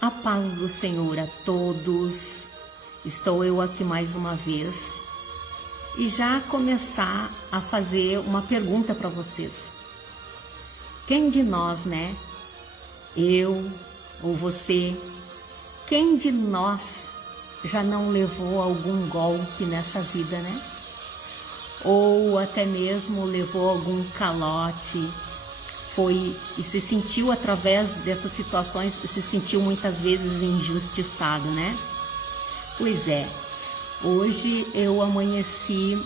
A paz do Senhor a todos. Estou eu aqui mais uma vez e já começar a fazer uma pergunta para vocês. Quem de nós, né? Eu ou você, quem de nós já não levou algum golpe nessa vida, né? Ou até mesmo levou algum calote, foi e se sentiu através dessas situações, se sentiu muitas vezes injustiçado, né? Pois é, hoje eu amanheci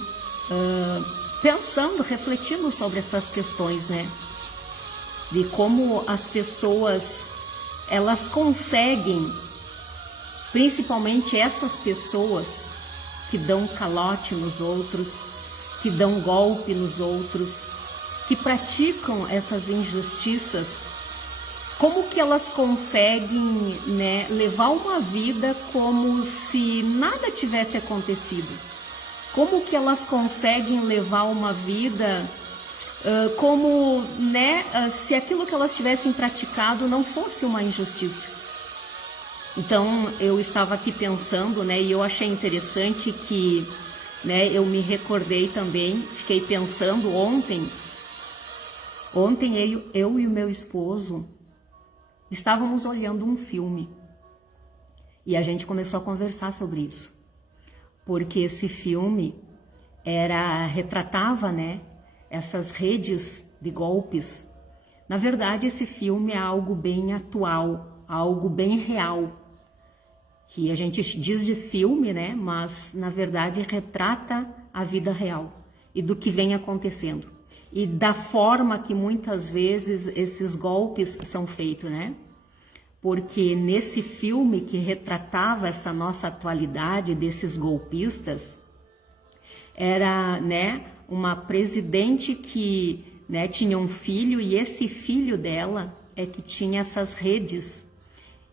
pensando, refletindo sobre essas questões, né? De como as pessoas, elas conseguem, principalmente essas pessoas que dão calote nos outros, que dão golpe nos outros, que praticam essas injustiças, como que elas conseguem, né, levar uma vida como se nada tivesse acontecido? Como que elas conseguem levar uma vida como, né, se aquilo que elas tivessem praticado não fosse uma injustiça? Então eu estava aqui pensando, né, e eu achei interessante que, né, eu me recordei também, fiquei pensando ontem eu e o meu esposo estávamos olhando um filme e a gente começou a conversar sobre isso, porque esse filme retratava, né, essas redes de golpes. Na verdade, esse filme é algo bem atual, algo bem real, que a gente diz de filme, né, mas na verdade retrata a vida real e do que vem acontecendo. E da forma que muitas vezes esses golpes são feitos, né? Porque nesse filme que retratava essa nossa atualidade desses golpistas, era, né, uma presidente que, né, tinha um filho e esse filho dela é que tinha essas redes.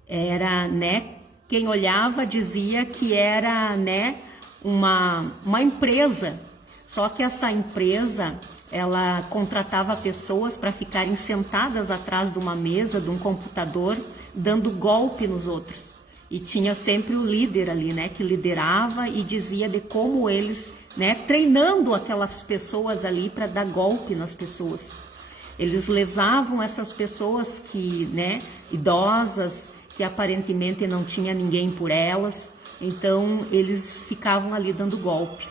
Era, né, quem olhava dizia que era, né, uma empresa, só que essa empresa, ela contratava pessoas para ficarem sentadas atrás de uma mesa, de um computador, dando golpe nos outros. E tinha sempre o líder ali, né, que liderava e dizia de como eles, né, treinando aquelas pessoas ali para dar golpe nas pessoas. Eles lesavam essas pessoas que, né, idosas, que aparentemente não tinha ninguém por elas, então eles ficavam ali dando golpe.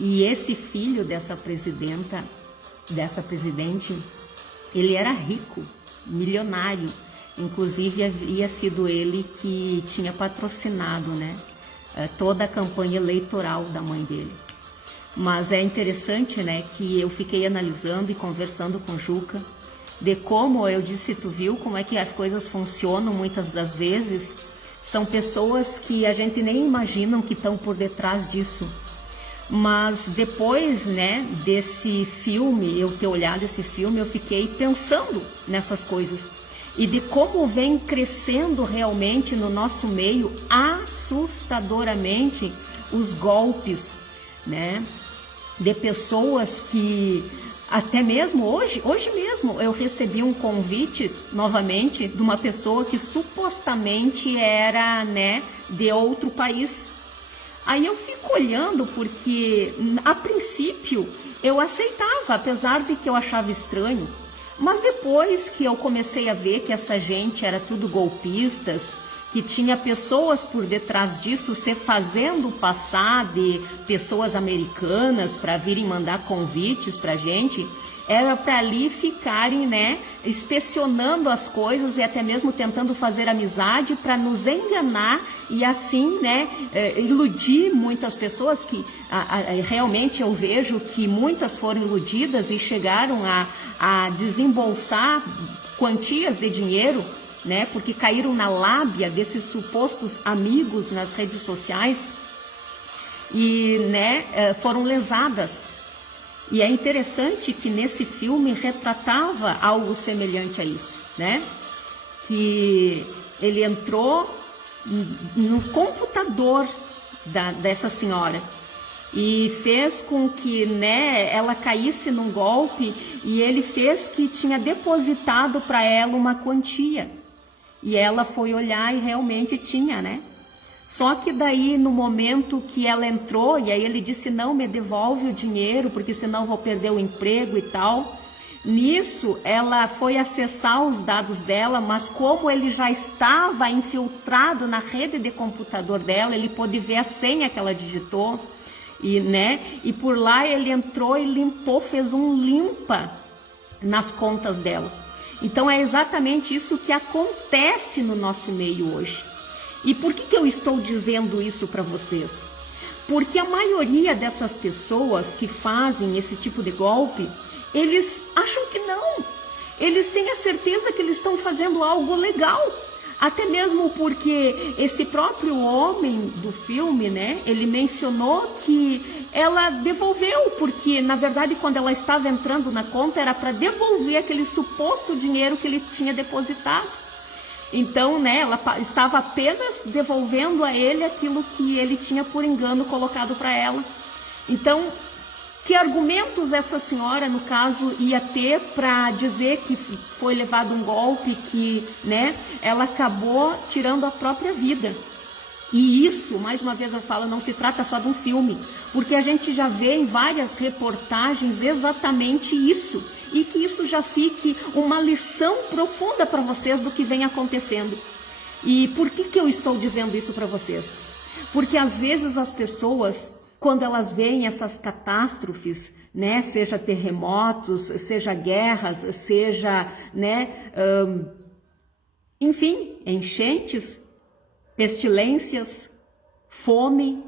E esse filho dessa presidente, ele era rico, milionário, inclusive havia sido ele que tinha patrocinado, né, toda a campanha eleitoral da mãe dele. Mas é interessante, né, que eu fiquei analisando e conversando com o Juca, de como eu disse, tu viu como é que as coisas funcionam muitas das vezes, são pessoas que a gente nem imagina que estão por detrás disso. Mas depois, né, desse filme, eu ter olhado esse filme, eu fiquei pensando nessas coisas e de como vem crescendo realmente no nosso meio assustadoramente os golpes, né, de pessoas que até mesmo hoje mesmo eu recebi um convite novamente de uma pessoa que supostamente era, né, de outro país. Aí eu fico olhando porque, a princípio, eu aceitava, apesar de que eu achava estranho. Mas depois que eu comecei a ver que essa gente era tudo golpistas, que tinha pessoas por detrás disso se fazendo passar de pessoas americanas para virem mandar convites para a gente, era para ali ficarem, né, inspecionando as coisas e até mesmo tentando fazer amizade para nos enganar e assim, né, iludir muitas pessoas que realmente eu vejo que muitas foram iludidas e chegaram a desembolsar quantias de dinheiro, né, porque caíram na lábia desses supostos amigos nas redes sociais e, né, foram lesadas. E é interessante que nesse filme retratava algo semelhante a isso, né? Que ele entrou no computador dessa senhora e fez com que, né, ela caísse num golpe e ele fez que tinha depositado para ela uma quantia. E ela foi olhar e realmente tinha, né? Só que daí, no momento que ela entrou, e aí ele disse, não, me devolve o dinheiro, porque senão vou perder o emprego e tal. Nisso, ela foi acessar os dados dela, mas como ele já estava infiltrado na rede de computador dela, ele pôde ver a senha que ela digitou, e por lá ele entrou e limpou, fez um limpa nas contas dela. Então é exatamente isso que acontece no nosso meio hoje. E por que eu estou dizendo isso para vocês? Porque a maioria dessas pessoas que fazem esse tipo de golpe, eles acham que não. Eles têm a certeza que eles estão fazendo algo legal. Até mesmo porque esse próprio homem do filme, né, ele mencionou que ela devolveu, porque na verdade quando ela estava entrando na conta era para devolver aquele suposto dinheiro que ele tinha depositado. Então, né, ela estava apenas devolvendo a ele aquilo que ele tinha por engano colocado para ela. Então, que argumentos essa senhora, no caso, ia ter para dizer que foi levado um golpe, que, né, ela acabou tirando a própria vida? E isso, mais uma vez eu falo, não se trata só de um filme, porque a gente já vê em várias reportagens exatamente isso, e que isso já fique uma lição profunda para vocês do que vem acontecendo. E por que eu estou dizendo isso para vocês? Porque às vezes as pessoas, quando elas veem essas catástrofes, né, seja terremotos, seja guerras, seja, né, enfim, enchentes, pestilências, fome,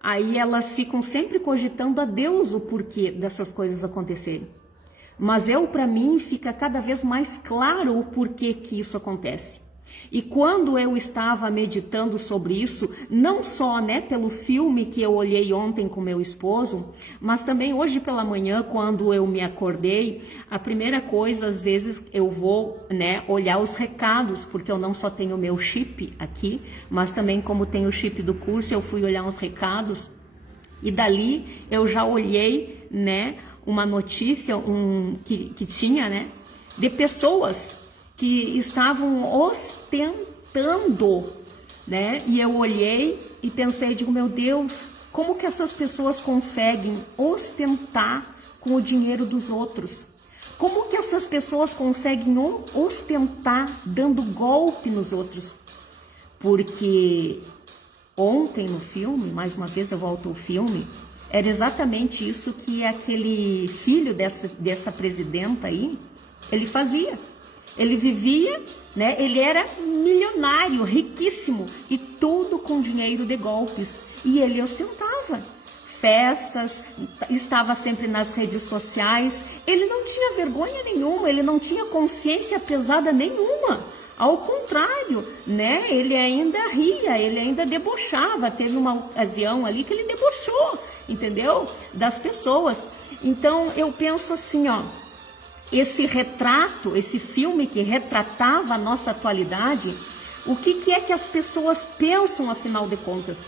aí elas ficam sempre cogitando a Deus o porquê dessas coisas acontecerem. Mas para mim, fica cada vez mais claro o porquê que isso acontece. E quando eu estava meditando sobre isso, não só, né, pelo filme que eu olhei ontem com meu esposo, mas também hoje pela manhã, quando eu me acordei, a primeira coisa, às vezes, eu vou, né, olhar os recados, porque eu não só tenho o meu chip aqui, mas também como tenho o chip do curso, eu fui olhar os recados, e dali eu já olhei, né, uma notícia que tinha, né, de pessoas que estavam ostentando, né? E eu olhei e pensei, digo, meu Deus, como que essas pessoas conseguem ostentar com o dinheiro dos outros? Como que essas pessoas conseguem ostentar dando golpe nos outros? Porque ontem no filme, mais uma vez eu volto ao filme, era exatamente isso que aquele filho dessa presidenta aí, ele fazia. Ele vivia, né? Ele era milionário, riquíssimo, e tudo com dinheiro de golpes. E ele ostentava festas, estava sempre nas redes sociais. Ele não tinha vergonha nenhuma, ele não tinha consciência pesada nenhuma. Ao contrário, né? Ele ainda ria, ele ainda debochava. Teve uma ocasião ali que ele debochou, entendeu? Das pessoas. Então eu penso assim, ó. Esse retrato, esse filme que retratava a nossa atualidade, o que é que as pessoas pensam, afinal de contas?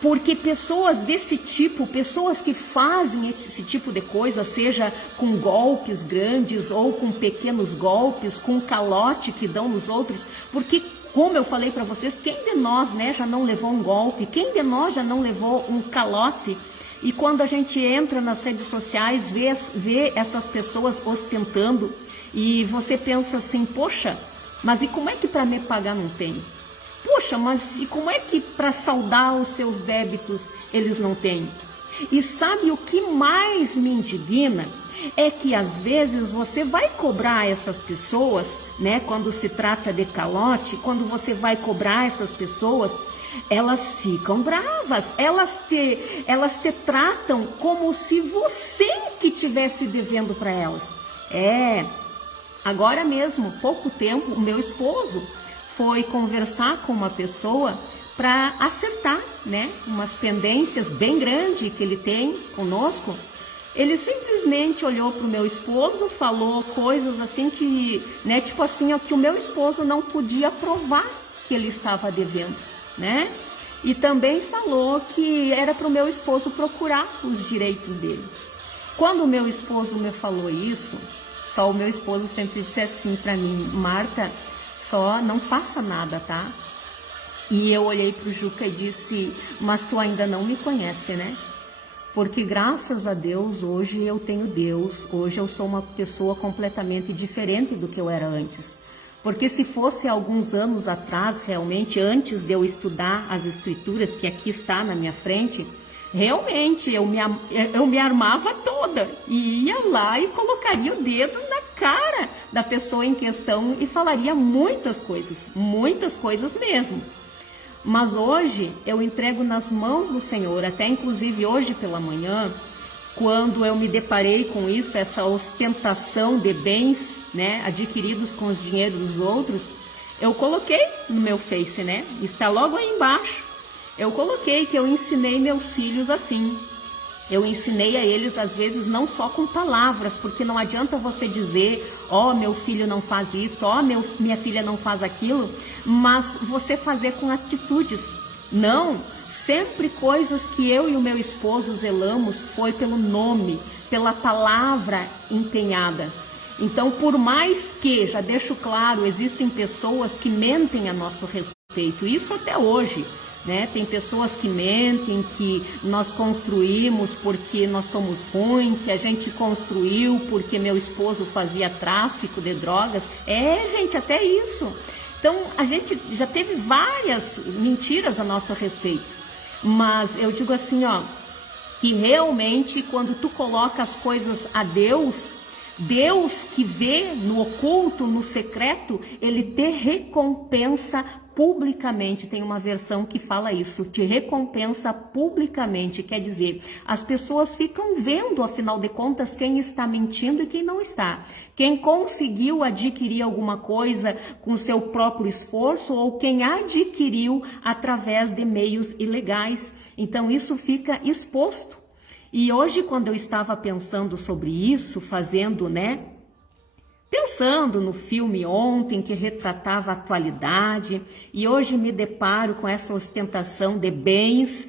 Porque pessoas desse tipo, pessoas que fazem esse tipo de coisa, seja com golpes grandes ou com pequenos golpes, com calote que dão nos outros, porque, como eu falei para vocês, quem de nós, né, já não levou um golpe? Quem de nós já não levou um calote? E quando a gente entra nas redes sociais, vê essas pessoas ostentando, e você pensa assim, poxa, mas e como é que para me pagar não tem? Poxa, mas e como é que para saldar os seus débitos eles não têm? E sabe o que mais me indigna? É que às vezes você vai cobrar essas pessoas, né, quando se trata de calote, quando você vai cobrar essas pessoas, elas ficam bravas, elas te tratam como se você que estivesse devendo para elas. Agora mesmo, pouco tempo, o meu esposo foi conversar com uma pessoa para acertar, né, umas pendências bem grandes que ele tem conosco. Ele simplesmente olhou para o meu esposo, falou coisas assim que, né, tipo assim, ó, que o meu esposo não podia provar que ele estava devendo, né? E também falou que era para o meu esposo procurar os direitos dele. Quando o meu esposo me falou isso, só o meu esposo sempre disse assim para mim, Marta, só não faça nada, tá? E eu olhei pro Juca e disse, mas tu ainda não me conhece, né? Porque graças a Deus, hoje eu tenho Deus, hoje eu sou uma pessoa completamente diferente do que eu era antes. Porque se fosse alguns anos atrás, realmente, antes de eu estudar as escrituras, que aqui está na minha frente, realmente eu me armava toda e ia lá e colocaria o dedo na cara da pessoa em questão e falaria muitas coisas mesmo. Mas hoje eu entrego nas mãos do Senhor, até inclusive hoje pela manhã, quando eu me deparei com isso, essa ostentação de bens, né, adquiridos com os dinheiros dos outros, eu coloquei no meu Face, né, está logo aí embaixo, eu coloquei que eu ensinei meus filhos assim. Eu ensinei a eles, às vezes, não só com palavras, porque não adianta você dizer, ó, meu filho não faz isso, ó, minha filha não faz aquilo, mas você fazer com atitudes. Não, sempre coisas que eu e o meu esposo zelamos foi pelo nome, pela palavra empenhada. Então, por mais que, já deixo claro, existem pessoas que mentem a nosso respeito, isso até hoje. Né? Tem pessoas que mentem, que nós construímos porque nós somos ruins, que a gente construiu porque meu esposo fazia tráfico de drogas. Gente, até isso. Então, a gente já teve várias mentiras a nosso respeito. Mas eu digo assim, ó, que realmente quando tu coloca as coisas a Deus, Deus que vê no oculto, no secreto, Ele te recompensa publicamente. Tem uma versão que fala isso, te recompensa publicamente, quer dizer, as pessoas ficam vendo, afinal de contas, quem está mentindo e quem não está. Quem conseguiu adquirir alguma coisa com seu próprio esforço ou quem adquiriu através de meios ilegais. Então isso fica exposto. E hoje, quando eu estava pensando sobre isso, pensando no filme ontem que retratava a atualidade, e hoje me deparo com essa ostentação de bens,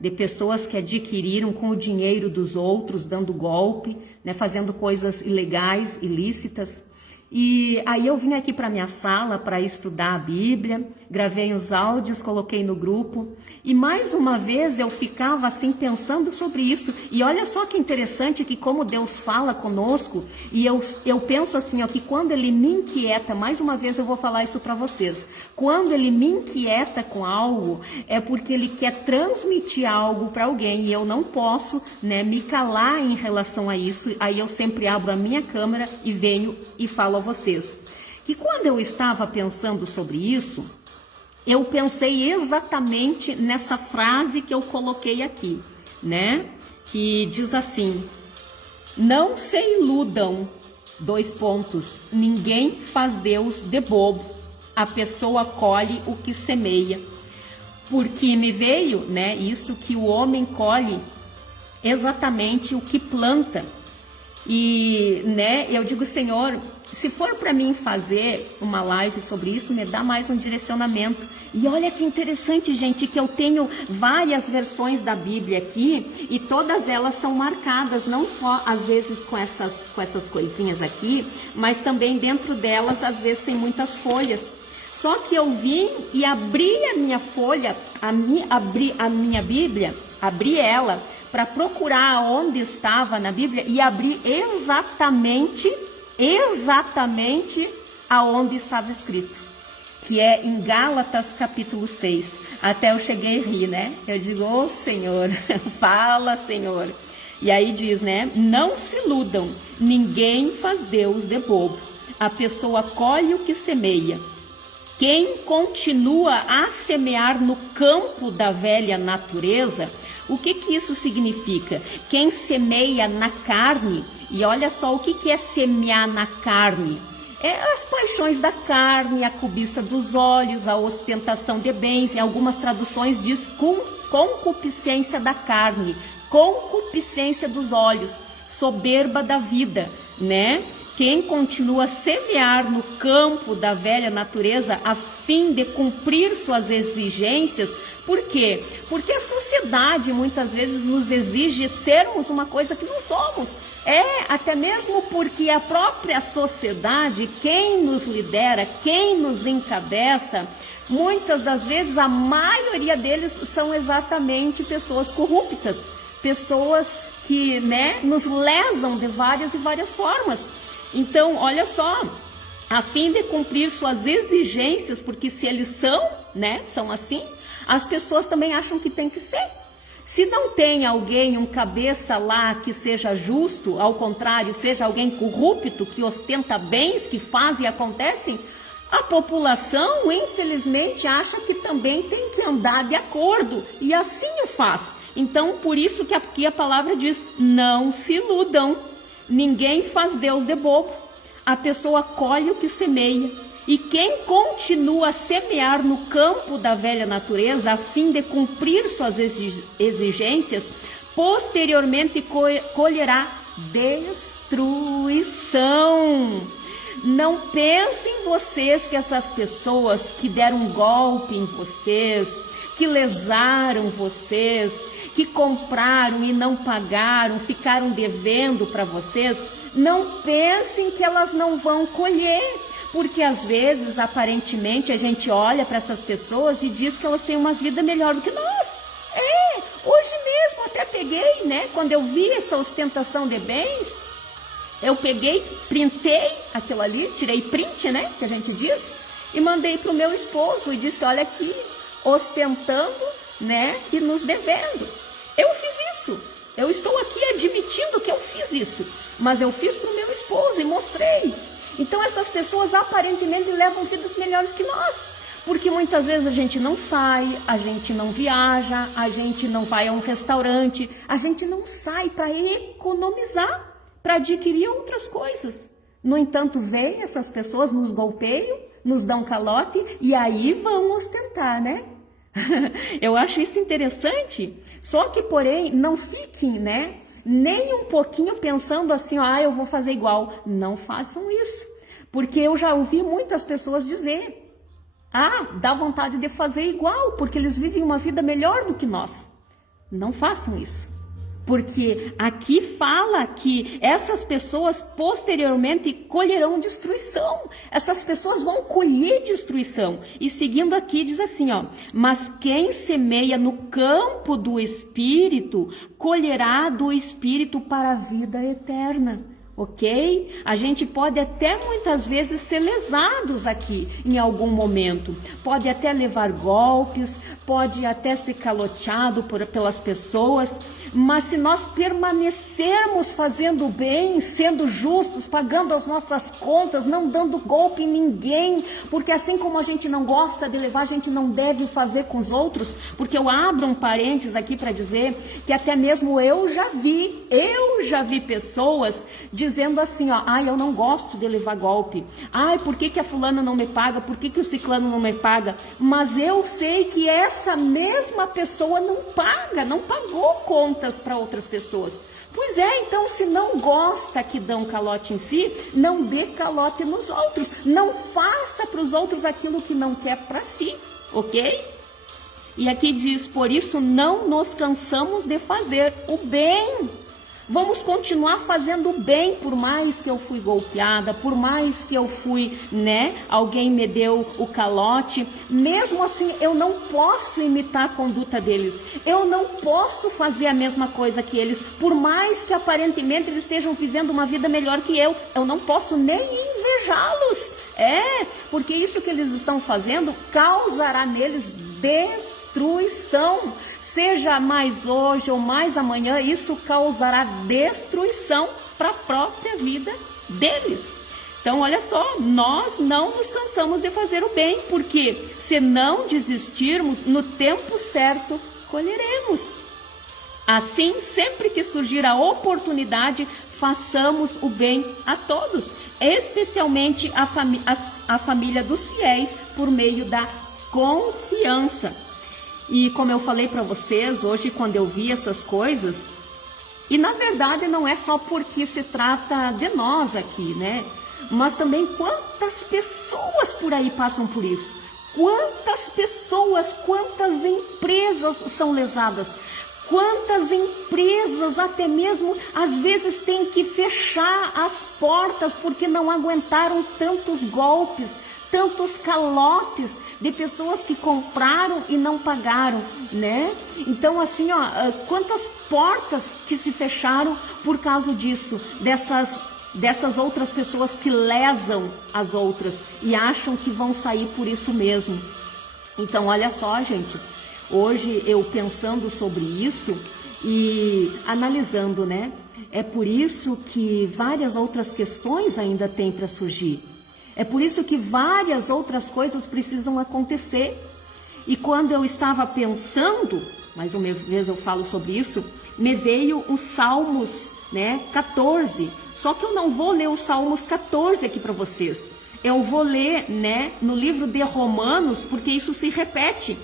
de pessoas que adquiriram com o dinheiro dos outros, dando golpe, fazendo coisas ilegais, ilícitas. E aí eu vim aqui para minha sala para estudar a Bíblia, gravei os áudios, coloquei no grupo e mais uma vez eu ficava assim pensando sobre isso. E olha só que interessante que como Deus fala conosco, e eu penso assim, ó, que quando Ele me inquieta, mais uma vez eu vou falar isso para vocês, quando Ele me inquieta com algo, é porque Ele quer transmitir algo para alguém e eu não posso me calar em relação a isso. Aí eu sempre abro a minha câmera e venho e falo a vocês que quando eu estava pensando sobre isso, eu pensei exatamente nessa frase que eu coloquei aqui, que diz assim: não se iludam, ninguém faz Deus de bobo, a pessoa colhe o que semeia. Porque me veio, isso que o homem colhe exatamente o que planta. E, eu digo, Senhor, se for para mim fazer uma live sobre isso, me dá mais um direcionamento. E olha que interessante, gente, que eu tenho várias versões da Bíblia aqui e todas elas são marcadas, não só às vezes com essas coisinhas aqui, mas também dentro delas às vezes tem muitas folhas. Só que eu vim e abri a minha folha, abri a minha Bíblia, abri ela para procurar onde estava na Bíblia e abri exatamente aonde estava escrito, que é em Gálatas capítulo 6. Até eu cheguei a rir, Eu digo, ô Senhor, fala Senhor. E aí diz, não se iludam, ninguém faz Deus de bobo, a pessoa colhe o que semeia. Quem continua a semear no campo da velha natureza, o que isso significa? Quem semeia na carne, e olha só o que é semear na carne. É as paixões da carne, a cobiça dos olhos, a ostentação de bens, em algumas traduções diz concupiscência da carne, concupiscência dos olhos, soberba da vida, quem continua a semear no campo da velha natureza a fim de cumprir suas exigências. Por quê? Porque a sociedade muitas vezes nos exige sermos uma coisa que não somos. Até mesmo porque a própria sociedade, quem nos lidera, quem nos encabeça, muitas das vezes, a maioria deles são exatamente pessoas corruptas, pessoas que, nos lesam de várias e várias formas. Então, olha só, a fim de cumprir suas exigências, porque se eles são assim, as pessoas também acham que tem que ser. Se não tem alguém, um cabeça lá que seja justo, ao contrário, seja alguém corrupto, que ostenta bens, que faz e acontecem, a população, infelizmente, acha que também tem que andar de acordo, e assim o faz. Então, por isso que aqui a palavra diz, não se iludam, ninguém faz Deus de bobo, a pessoa colhe o que semeia, e quem continua a semear no campo da velha natureza, a fim de cumprir suas exigências, posteriormente colherá destruição. Não pensem vocês que essas pessoas que deram um golpe em vocês, que lesaram vocês, que compraram e não pagaram, ficaram devendo para vocês, não pensem que elas não vão colher, porque às vezes, aparentemente, a gente olha para essas pessoas e diz que elas têm uma vida melhor do que nós. Hoje mesmo até peguei, quando eu vi essa ostentação de bens, eu peguei, printei aquilo ali, tirei print, que a gente diz, e mandei para o meu esposo e disse, olha aqui, ostentando, e nos devendo. Eu fiz isso, eu estou aqui admitindo que eu fiz isso, mas eu fiz para o meu esposo e mostrei. Então essas pessoas aparentemente levam vidas melhores que nós, porque muitas vezes a gente não sai, a gente não viaja, a gente não vai a um restaurante, a gente não sai para economizar, para adquirir outras coisas. No entanto, vem essas pessoas, nos golpeiam, nos dão calote e aí vão ostentar, Eu acho isso interessante, só que porém não fiquem, nem um pouquinho pensando assim, eu vou fazer igual. Não façam isso, porque eu já ouvi muitas pessoas dizer, dá vontade de fazer igual, porque eles vivem uma vida melhor do que nós. Não façam isso, porque aqui fala que essas pessoas posteriormente colherão destruição. Essas pessoas vão colher destruição. E seguindo aqui diz assim, mas quem semeia no campo do Espírito, colherá do Espírito para a vida eterna. Ok? A gente pode até muitas vezes ser lesados aqui em algum momento, pode até levar golpes, pode até ser caloteado pelas pessoas, mas se nós permanecermos fazendo o bem, sendo justos, pagando as nossas contas, não dando golpe em ninguém, porque assim como a gente não gosta de levar, a gente não deve fazer com os outros, porque eu abro um parênteses aqui para dizer que até mesmo eu já vi pessoas dizendo assim, eu não gosto de levar golpe, por que a fulana não me paga, por que o ciclano não me paga, mas eu sei que essa mesma pessoa não pagou contas para outras pessoas. Pois então se não gosta que dão calote em si, não dê calote nos outros, não faça para os outros aquilo que não quer para si, ok? E aqui diz, por isso não nos cansamos de fazer o bem. Vamos continuar fazendo o bem, por mais que eu fui golpeada, por mais que eu fui, alguém me deu o calote, mesmo assim eu não posso imitar a conduta deles, eu não posso fazer a mesma coisa que eles, por mais que aparentemente eles estejam vivendo uma vida melhor que eu não posso nem invejá-los, porque isso que eles estão fazendo causará neles destruição. Seja mais hoje ou mais amanhã, isso causará destruição para a própria vida deles. Então, olha só, nós não nos cansamos de fazer o bem, porque se não desistirmos, no tempo certo, colheremos. Assim, sempre que surgir a oportunidade, façamos o bem a todos, especialmente a família dos fiéis, por meio da confiança. E como eu falei para vocês, hoje quando eu vi essas coisas, E na verdade não é só porque se trata de nós aqui, né? Mas também quantas pessoas por aí passam por isso. Quantas pessoas, quantas empresas são lesadas. Quantas empresas até mesmo às vezes têm que fechar as portas porque não aguentaram tantos golpes, tantos calotes de pessoas que compraram e não pagaram, né? Então assim, ó, quantas portas que se fecharam por causa disso, dessas outras pessoas que lesam as outras e acham que vão sair por isso mesmo. Então olha só, gente, hoje eu pensando sobre isso e analisando, né? É por isso que várias outras questões ainda têm para surgir. É por isso que várias outras coisas precisam acontecer. E quando eu estava pensando, mais uma vez eu falo sobre isso, me veio o Salmos, né, 14. Só que eu não vou ler o Salmos 14 aqui para vocês. Eu vou ler, né, no livro de Romanos, porque isso se repete.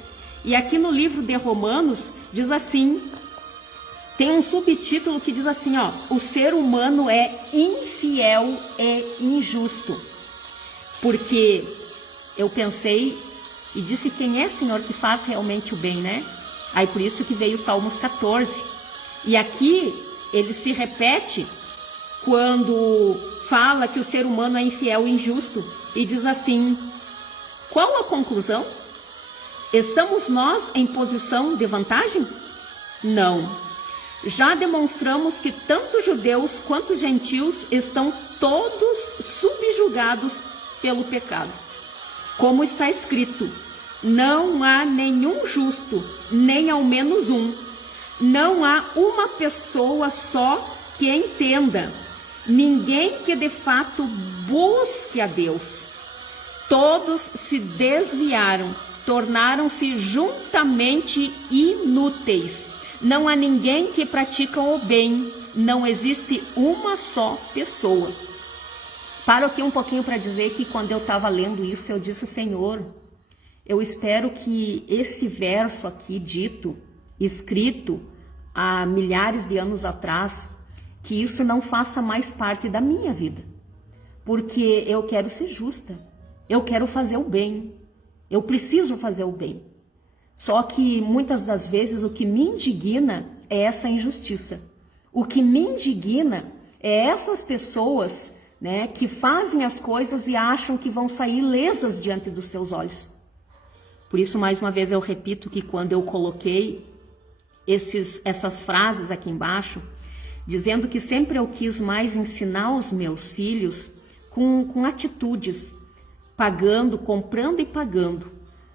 E aqui no livro de Romanos diz assim, tem um subtítulo que diz assim, ó, o ser humano é infiel e injusto. Porque eu pensei e disse, quem é, Senhor, que faz realmente o bem, né? Aí por isso que veio o Salmos 14. E aqui ele se repete quando fala que o ser humano é infiel e injusto. E diz assim, qual a conclusão? Estamos nós em posição de vantagem? Não. Já demonstramos que tanto judeus quanto gentios estão todos subjugados pelo pecado. Como está escrito, não há nenhum justo, nem ao menos um. Não há uma pessoa só que entenda. Ninguém que de fato busque a Deus. Todos se desviaram, tornaram-se juntamente inúteis. Não há ninguém que pratique o bem. Não existe uma só pessoa. Paro aqui um pouquinho para dizer que quando eu estava lendo isso, eu disse, Senhor, eu espero que esse verso aqui dito, escrito há milhares de anos atrás, que isso não faça mais parte da minha vida. Porque eu quero ser justa, eu quero fazer o bem, eu preciso fazer o bem. Só que muitas das vezes o que me indigna é essa injustiça. O que me indigna é essas pessoas, né, que fazem as coisas e acham que vão sair lesas diante dos seus olhos. Por isso, mais uma vez, eu repito que quando eu coloquei essas frases aqui embaixo, dizendo que sempre eu quis mais ensinar os meus filhos com atitudes, pagando, comprando e pagando,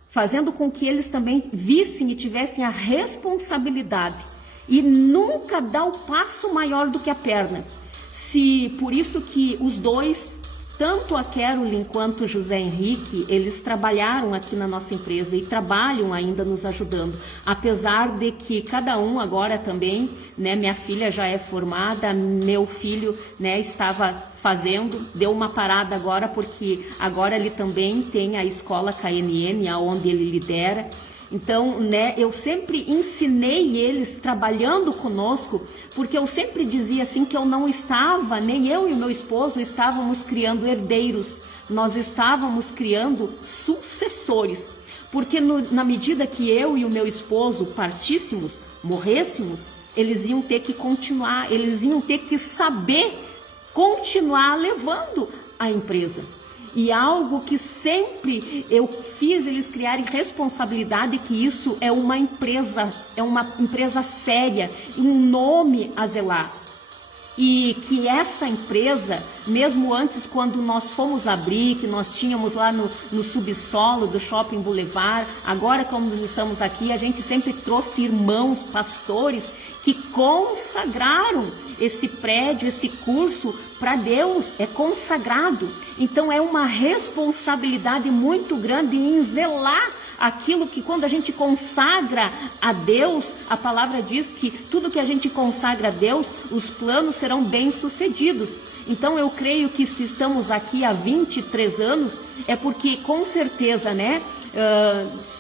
fazendo com que eles também vissem e tivessem a responsabilidade e nunca dar o passo maior do que a perna. Se por isso que os dois, tanto a Caroline quanto o José Henrique, eles trabalharam aqui na nossa empresa e trabalham ainda nos ajudando, apesar de que cada um agora também, né, minha filha já é formada, meu filho, né, estava fazendo, deu uma parada agora porque agora ele também tem a escola KNN, aonde ele lidera. Então, né, eu sempre ensinei eles trabalhando conosco, porque eu sempre dizia assim que eu não estava, nem eu e o meu esposo estávamos criando herdeiros, nós estávamos criando sucessores. Porque na medida que eu e o meu esposo partíssemos, morrêssemos, eles iam ter que continuar, eles iam ter que saber continuar levando a empresa. E algo que sempre eu fiz eles criarem responsabilidade, que isso é uma empresa séria, um nome a zelar. E que essa empresa, mesmo antes quando nós fomos abrir, que nós tínhamos lá no subsolo do Shopping Boulevard, agora como nós estamos aqui, a gente sempre trouxe irmãos, pastores, que consagraram esse prédio, esse curso para Deus, é consagrado. Então é uma responsabilidade muito grande em zelar aquilo que quando a gente consagra a Deus, a palavra diz que tudo que a gente consagra a Deus, os planos serão bem-sucedidos. Então eu creio que se estamos aqui há 23 anos, é porque com certeza, né,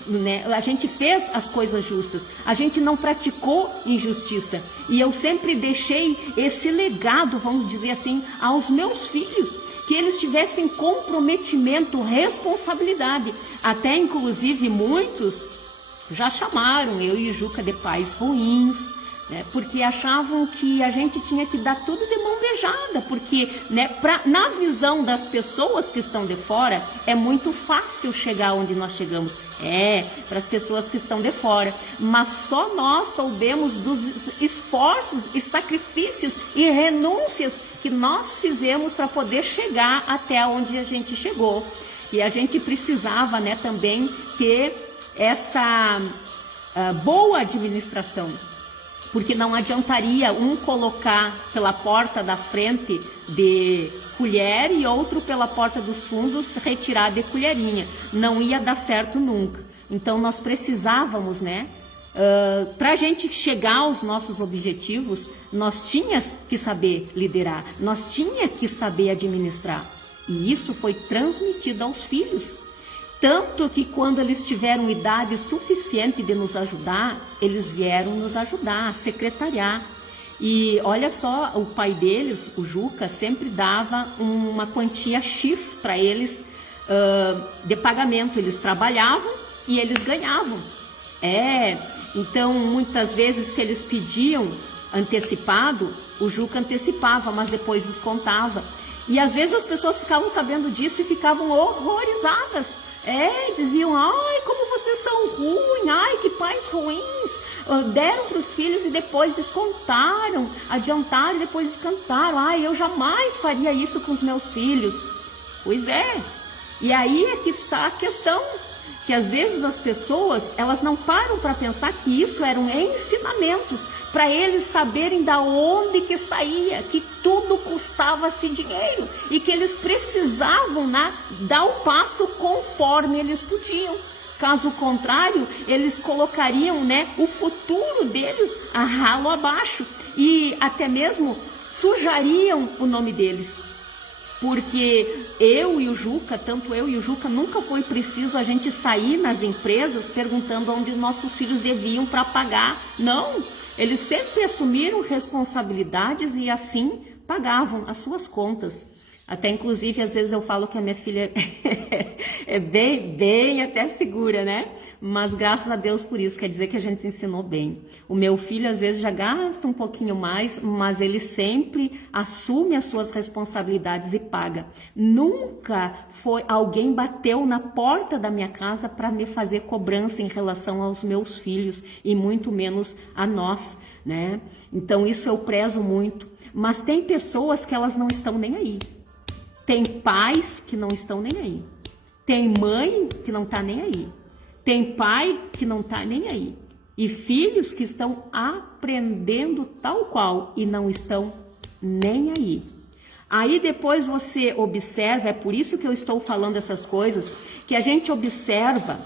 né? A gente fez as coisas justas, a gente não praticou injustiça. E eu sempre deixei esse legado, vamos dizer assim, aos meus filhos, que eles tivessem comprometimento, responsabilidade. Até inclusive muitos já chamaram eu e Juca de pais ruins, né, porque achavam que a gente tinha que dar tudo de mão beijada, porque, né, na visão das pessoas que estão de fora, é muito fácil chegar onde nós chegamos, para as pessoas que estão de fora, mas só nós soubemos dos esforços e sacrifícios e renúncias que nós fizemos para poder chegar até onde a gente chegou. E a gente precisava, né, também ter essa boa administração, porque não adiantaria um colocar pela porta da frente de colher e outro pela porta dos fundos retirar de colherinha. Não ia dar certo nunca. Então nós precisávamos, né? Para a gente chegar aos nossos objetivos, nós tínhamos que saber liderar, nós tínhamos que saber administrar. E isso foi transmitido aos filhos. Tanto que quando eles tiveram idade suficiente de nos ajudar, eles vieram nos ajudar a secretariar. E olha só, o pai deles, o Juca, sempre dava uma quantia X para eles de pagamento. Eles trabalhavam e eles ganhavam. Então muitas vezes se eles pediam antecipado, o Juca antecipava, mas depois descontava. E às vezes as pessoas ficavam sabendo disso e ficavam horrorizadas. Diziam, ai, como vocês são ruins, ai, que pais ruins. Deram para os filhos e depois descontaram, adiantaram e depois descontaram. Ai, eu jamais faria isso com os meus filhos. Pois é. E aí é que está a questão, que às vezes as pessoas, elas não param para pensar que isso eram ensinamentos, para eles saberem da onde que saía, que tudo custava-se dinheiro e que eles precisavam, né, dar o passo conforme eles podiam. Caso contrário, eles colocariam, né, o futuro deles a ralo abaixo e até mesmo sujariam o nome deles. Porque eu e o Juca, tanto eu e o Juca, nunca foi preciso a gente sair nas empresas perguntando onde nossos filhos deviam para pagar. Não, eles sempre assumiram responsabilidades e assim pagavam as suas contas. Até inclusive às vezes eu falo que a minha filha é bem até segura, né? Mas graças a Deus por isso, quer dizer que a gente ensinou bem. O meu filho às vezes já gasta um pouquinho mais, mas ele sempre assume as suas responsabilidades e paga. Nunca foi alguém bateu na porta da minha casa para me fazer cobrança em relação aos meus filhos e muito menos a nós, né? Então isso eu prezo muito. Mas tem pessoas que elas não estão nem aí. Tem pais que não estão nem aí. Tem mãe que não está nem aí. Tem pai que não está nem aí. E filhos que estão aprendendo tal qual e não estão nem aí. Aí depois você observa, é por isso que eu estou falando essas coisas, que a gente observa,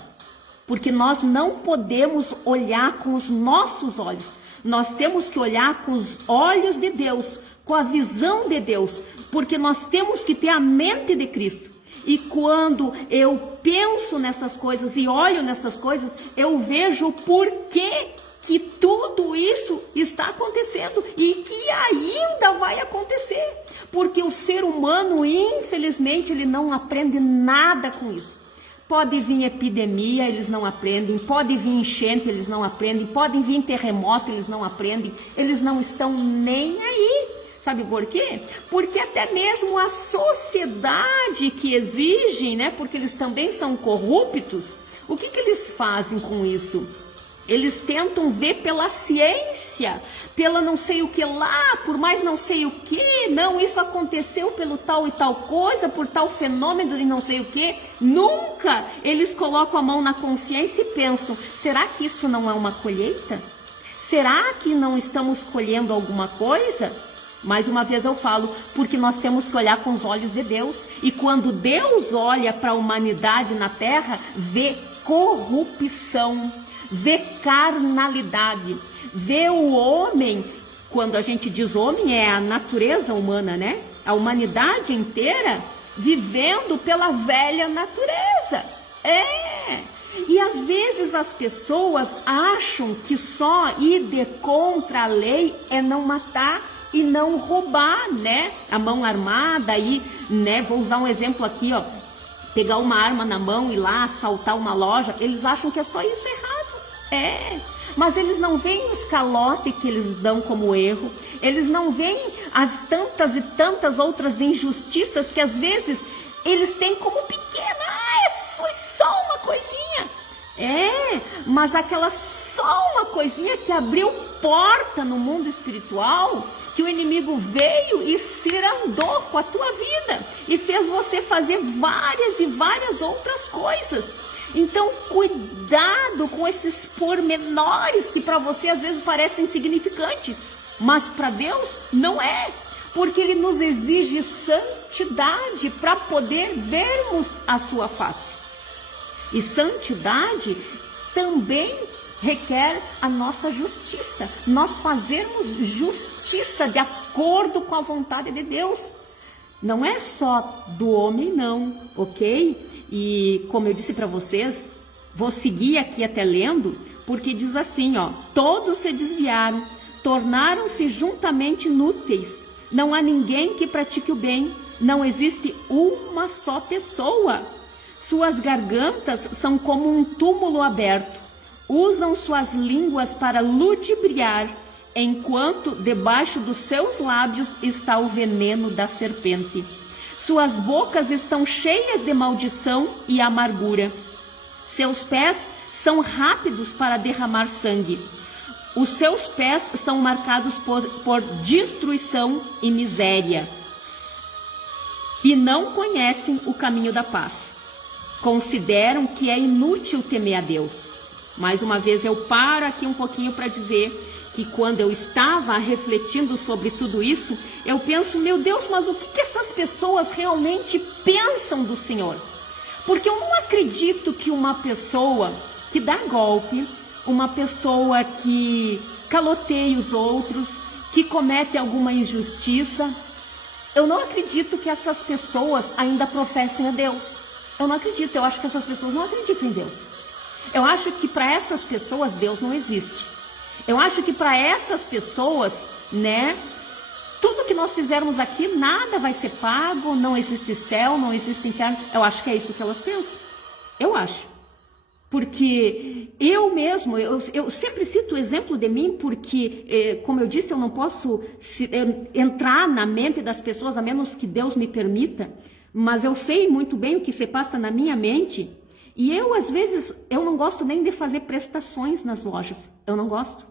porque nós não podemos olhar com os nossos olhos. Nós temos que olhar com os olhos de Deus, com a visão de Deus, porque nós temos que ter a mente de Cristo. E quando eu penso nessas coisas e olho nessas coisas, eu vejo o porquê que tudo isso está acontecendo e que ainda vai acontecer. Porque o ser humano, infelizmente, ele não aprende nada com isso. Pode vir epidemia, eles não aprendem. Pode vir enchente, eles não aprendem. Pode vir terremoto, eles não aprendem. Eles não estão nem aí. Sabe por quê? Porque até mesmo a sociedade que exige, né? Porque eles também são corruptos. O que eles fazem com isso? Eles tentam ver pela ciência, pela não sei o que lá, por mais não sei o que, não, isso aconteceu pelo tal e tal coisa, por tal fenômeno e não sei o que. Nunca eles colocam a mão na consciência e pensam, será que isso não é uma colheita? Será que não estamos colhendo alguma coisa? Mais uma vez eu falo, porque nós temos que olhar com os olhos de Deus. E quando Deus olha para a humanidade na terra, vê corrupção, vê carnalidade, vê o homem. Quando a gente diz homem, é a natureza humana, né? A humanidade inteira vivendo pela velha natureza. E às vezes as pessoas acham que só ir de contra a lei é não matar e não roubar, né? A mão armada aí, né? Vou usar um exemplo aqui, ó. Pegar uma arma na mão e ir lá assaltar uma loja. Eles acham que é só isso errado. Mas eles não veem os calotes que eles dão como erro. Eles não veem as tantas e tantas outras injustiças que às vezes eles têm como pequena. Isso é só uma coisinha. Mas aquela só uma coisinha que abriu porta no mundo espiritual, que o inimigo veio e cirandou com a tua vida e fez você fazer várias e várias outras coisas. Então, cuidado com esses pormenores que para você às vezes parecem insignificantes, mas para Deus não é, porque Ele nos exige santidade para poder vermos a sua face. E santidade também requer a nossa justiça. Nós fazermos justiça de acordo com a vontade de Deus. Não é só do homem, não, ok? E como eu disse para vocês, vou seguir aqui até lendo, porque diz assim, ó: todos se desviaram, tornaram-se juntamente inúteis. Não há ninguém que pratique o bem. Não existe uma só pessoa. Suas gargantas são como um túmulo aberto. Usam suas línguas para ludibriar, enquanto debaixo dos seus lábios está o veneno da serpente. Suas bocas estão cheias de maldição e amargura. Seus pés são rápidos para derramar sangue. Os seus pés são marcados por destruição e miséria. E não conhecem o caminho da paz. Consideram que é inútil temer a Deus. Mais uma vez eu paro aqui um pouquinho para dizer que quando eu estava refletindo sobre tudo isso, eu penso, meu Deus, mas o que essas pessoas realmente pensam do Senhor? Porque eu não acredito que uma pessoa que dá golpe, uma pessoa que caloteia os outros, que comete alguma injustiça, eu não acredito que essas pessoas ainda professem a Deus. Eu não acredito, eu acho que essas pessoas não acreditam em Deus. Eu acho que para essas pessoas Deus não existe. Eu acho que para essas pessoas, né, tudo que nós fizermos aqui, nada vai ser pago, não existe céu, não existe inferno. Eu acho que é isso que elas pensam. Eu acho. Porque eu mesmo, eu sempre cito o exemplo de mim, porque, como eu disse, eu não posso entrar na mente das pessoas, a menos que Deus me permita, mas eu sei muito bem o que se passa na minha mente. E eu, às vezes, eu não gosto nem de fazer prestações nas lojas. Eu não gosto.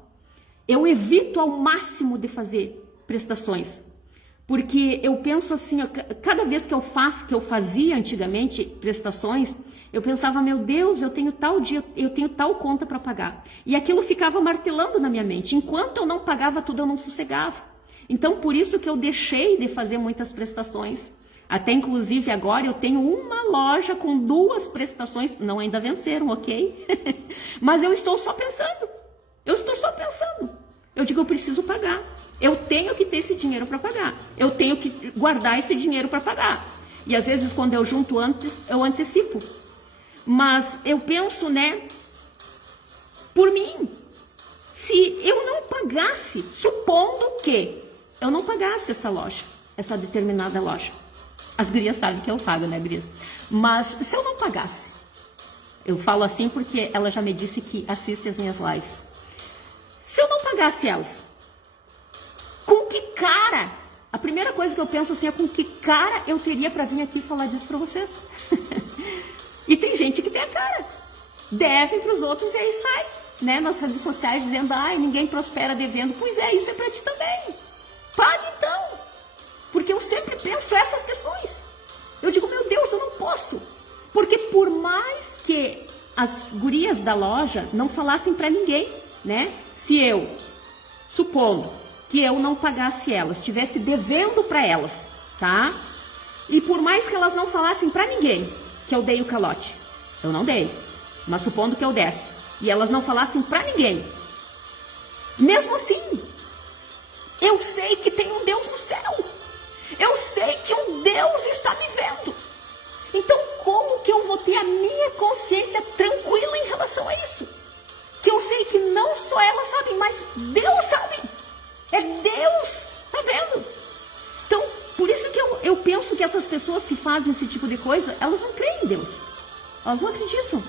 Eu evito ao máximo de fazer prestações. Porque eu penso assim, cada vez que eu fazia antigamente prestações, eu pensava, meu Deus, eu tenho tal dia, eu tenho tal conta para pagar. E aquilo ficava martelando na minha mente. Enquanto eu não pagava tudo, eu não sossegava. Então, por isso que eu deixei de fazer muitas prestações. Até inclusive agora eu tenho uma loja com 2 prestações, não ainda venceram, ok? Mas eu estou só pensando. Eu digo, eu preciso pagar. Eu tenho que ter esse dinheiro para pagar. Eu tenho que guardar esse dinheiro para pagar. E às vezes quando eu junto antes, eu antecipo. Mas eu penso, né? Por mim, se eu não pagasse, supondo que eu não pagasse essa loja, essa determinada loja. As gurias sabem que eu pago, né, gurias? Mas se eu não pagasse, eu falo assim porque ela já me disse que assiste as minhas lives. Se eu não pagasse elas, com que cara? A primeira coisa que eu penso assim é com que cara eu teria para vir aqui falar disso para vocês? E tem gente que tem a cara. Deve para os outros e aí sai, né, nas redes sociais dizendo, ai, ninguém prospera devendo. Pois é, isso é para ti também. Pague então. Porque eu sempre penso essas questões. Eu digo, meu Deus, eu não posso. Porque por mais que as gurias da loja não falassem para ninguém, né? Se eu, supondo que eu não pagasse elas, estivesse devendo para elas, tá? E por mais que elas não falassem para ninguém que eu dei o calote, eu não dei, mas supondo que eu desse, e elas não falassem para ninguém, mesmo assim, eu sei que tem um Deus no céu. Eu sei que um Deus está me vendo. Então, como que eu vou ter a minha consciência pessoas que fazem esse tipo de coisa, elas não creem em Deus. Elas não acreditam.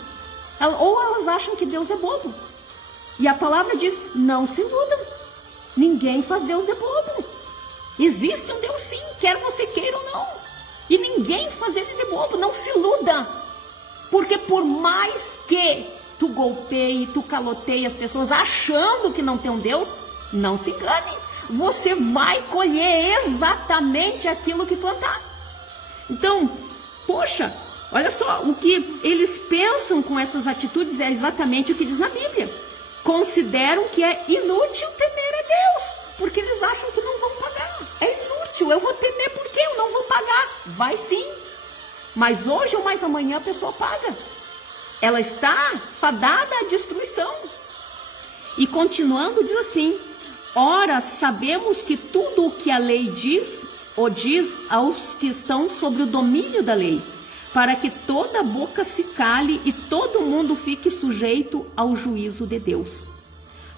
Ou elas acham que Deus é bobo. E a palavra diz, não se iludam. Ninguém faz Deus de bobo. Existe um Deus sim, quer você queira ou não. E ninguém faz ele de bobo, não se iluda. Porque por mais que tu golpeie, tu caloteie as pessoas achando que não tem um Deus, não se engane. Você vai colher exatamente aquilo que plantar. Então, poxa, olha só, o que eles pensam com essas atitudes é exatamente o que diz na Bíblia. Consideram que é inútil temer a Deus, porque eles acham que não vão pagar. É inútil, eu vou temer porque eu não vou pagar. Vai sim, mas hoje ou mais amanhã a pessoa paga. Ela está fadada à destruição. E continuando diz assim, ora sabemos que tudo o que a lei diz, o diz aos que estão sobre o domínio da lei, para que toda boca se cale e todo mundo fique sujeito ao juízo de Deus.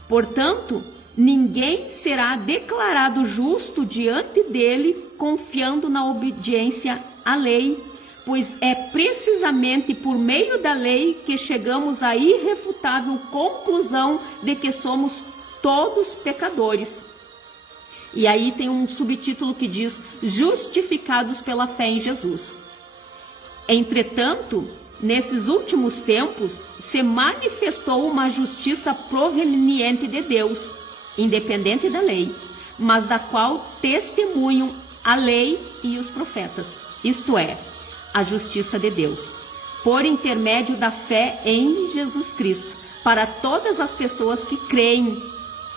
Portanto, ninguém será declarado justo diante dele confiando na obediência à lei, pois é precisamente por meio da lei que chegamos à irrefutável conclusão de que somos todos pecadores. E aí tem um subtítulo que diz, justificados pela fé em Jesus. Entretanto, nesses últimos tempos, se manifestou uma justiça proveniente de Deus, independente da lei, mas da qual testemunham a lei e os profetas, isto é, a justiça de Deus, por intermédio da fé em Jesus Cristo, para todas as pessoas que creem,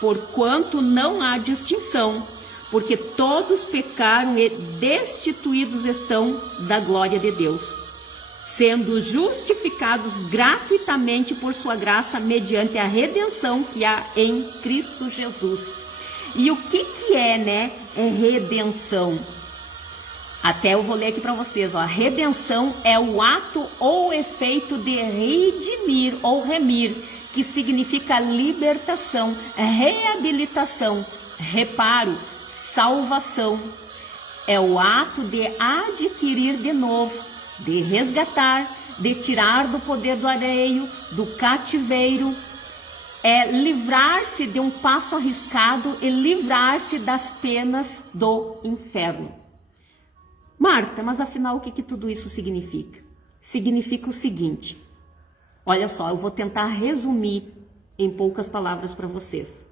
porquanto não há distinção, porque todos pecaram e destituídos estão da glória de Deus, sendo justificados gratuitamente por sua graça mediante a redenção que há em Cristo Jesus. E o que é, né, redenção? Até eu vou ler aqui para vocês, ó. Redenção é o ato ou efeito de redimir ou remir, que significa libertação, reabilitação, reparo, salvação. É o ato de adquirir de novo, de resgatar, de tirar do poder do alheio, do cativeiro. É livrar-se de um passo arriscado e livrar-se das penas do inferno. Marta, mas afinal o que tudo isso significa? Significa o seguinte, olha só, eu vou tentar resumir em poucas palavras para vocês.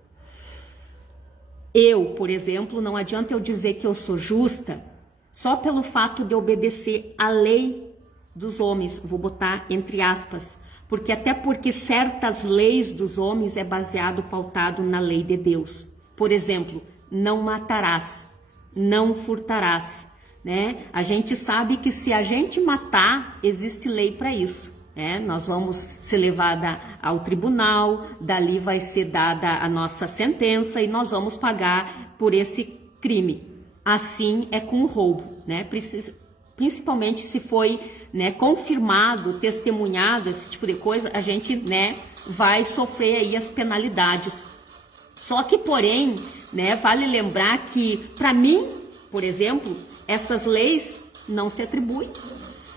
Eu, por exemplo, não adianta eu dizer que eu sou justa só pelo fato de obedecer à lei dos homens, vou botar entre aspas, porque certas leis dos homens é pautado na lei de Deus. Por exemplo, não matarás, não furtarás, né? A gente sabe que se a gente matar, existe lei para isso, né? Nós vamos ser levada ao tribunal, dali vai ser dada a nossa sentença e nós vamos pagar por esse crime. Assim é com o roubo, né? Principalmente se foi, né, confirmado, testemunhado, esse tipo de coisa, a gente, né, vai sofrer aí as penalidades. Só que, porém, né, vale lembrar que, para mim, por exemplo, essas leis não se atribuem.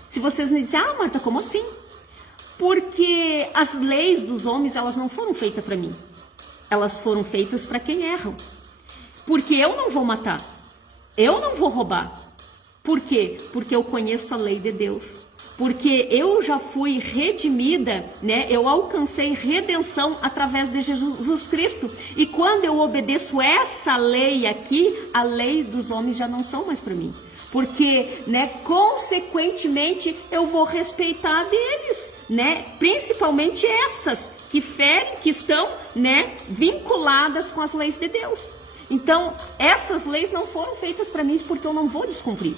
Se vocês me dizem, Marta, como assim? Porque as leis dos homens, elas não foram feitas para mim. Elas foram feitas para quem erram. Porque eu não vou matar. Eu não vou roubar. Por quê? Porque eu conheço a lei de Deus. Porque eu já fui redimida, né? Eu alcancei redenção através de Jesus Cristo. E quando eu obedeço essa lei aqui, a lei dos homens já não são mais para mim. Porque, né, consequentemente, eu vou respeitar deles, né? Principalmente essas que ferem, que estão, né, vinculadas com as leis de Deus. Então, essas leis não foram feitas para mim porque eu não vou descumprir.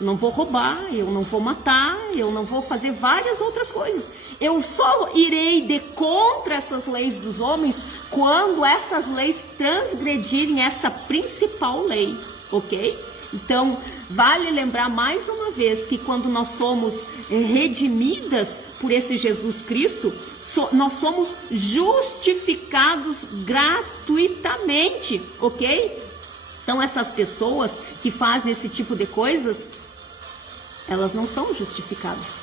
Eu não vou roubar, eu não vou matar, eu não vou fazer várias outras coisas. Eu só irei de contra essas leis dos homens quando essas leis transgredirem essa principal lei, ok? Então, vale lembrar mais uma vez que quando nós somos redimidas por esse Jesus Cristo, nós somos justificados gratuitamente, ok? Então, essas pessoas que fazem esse tipo de coisas, elas não são justificadas.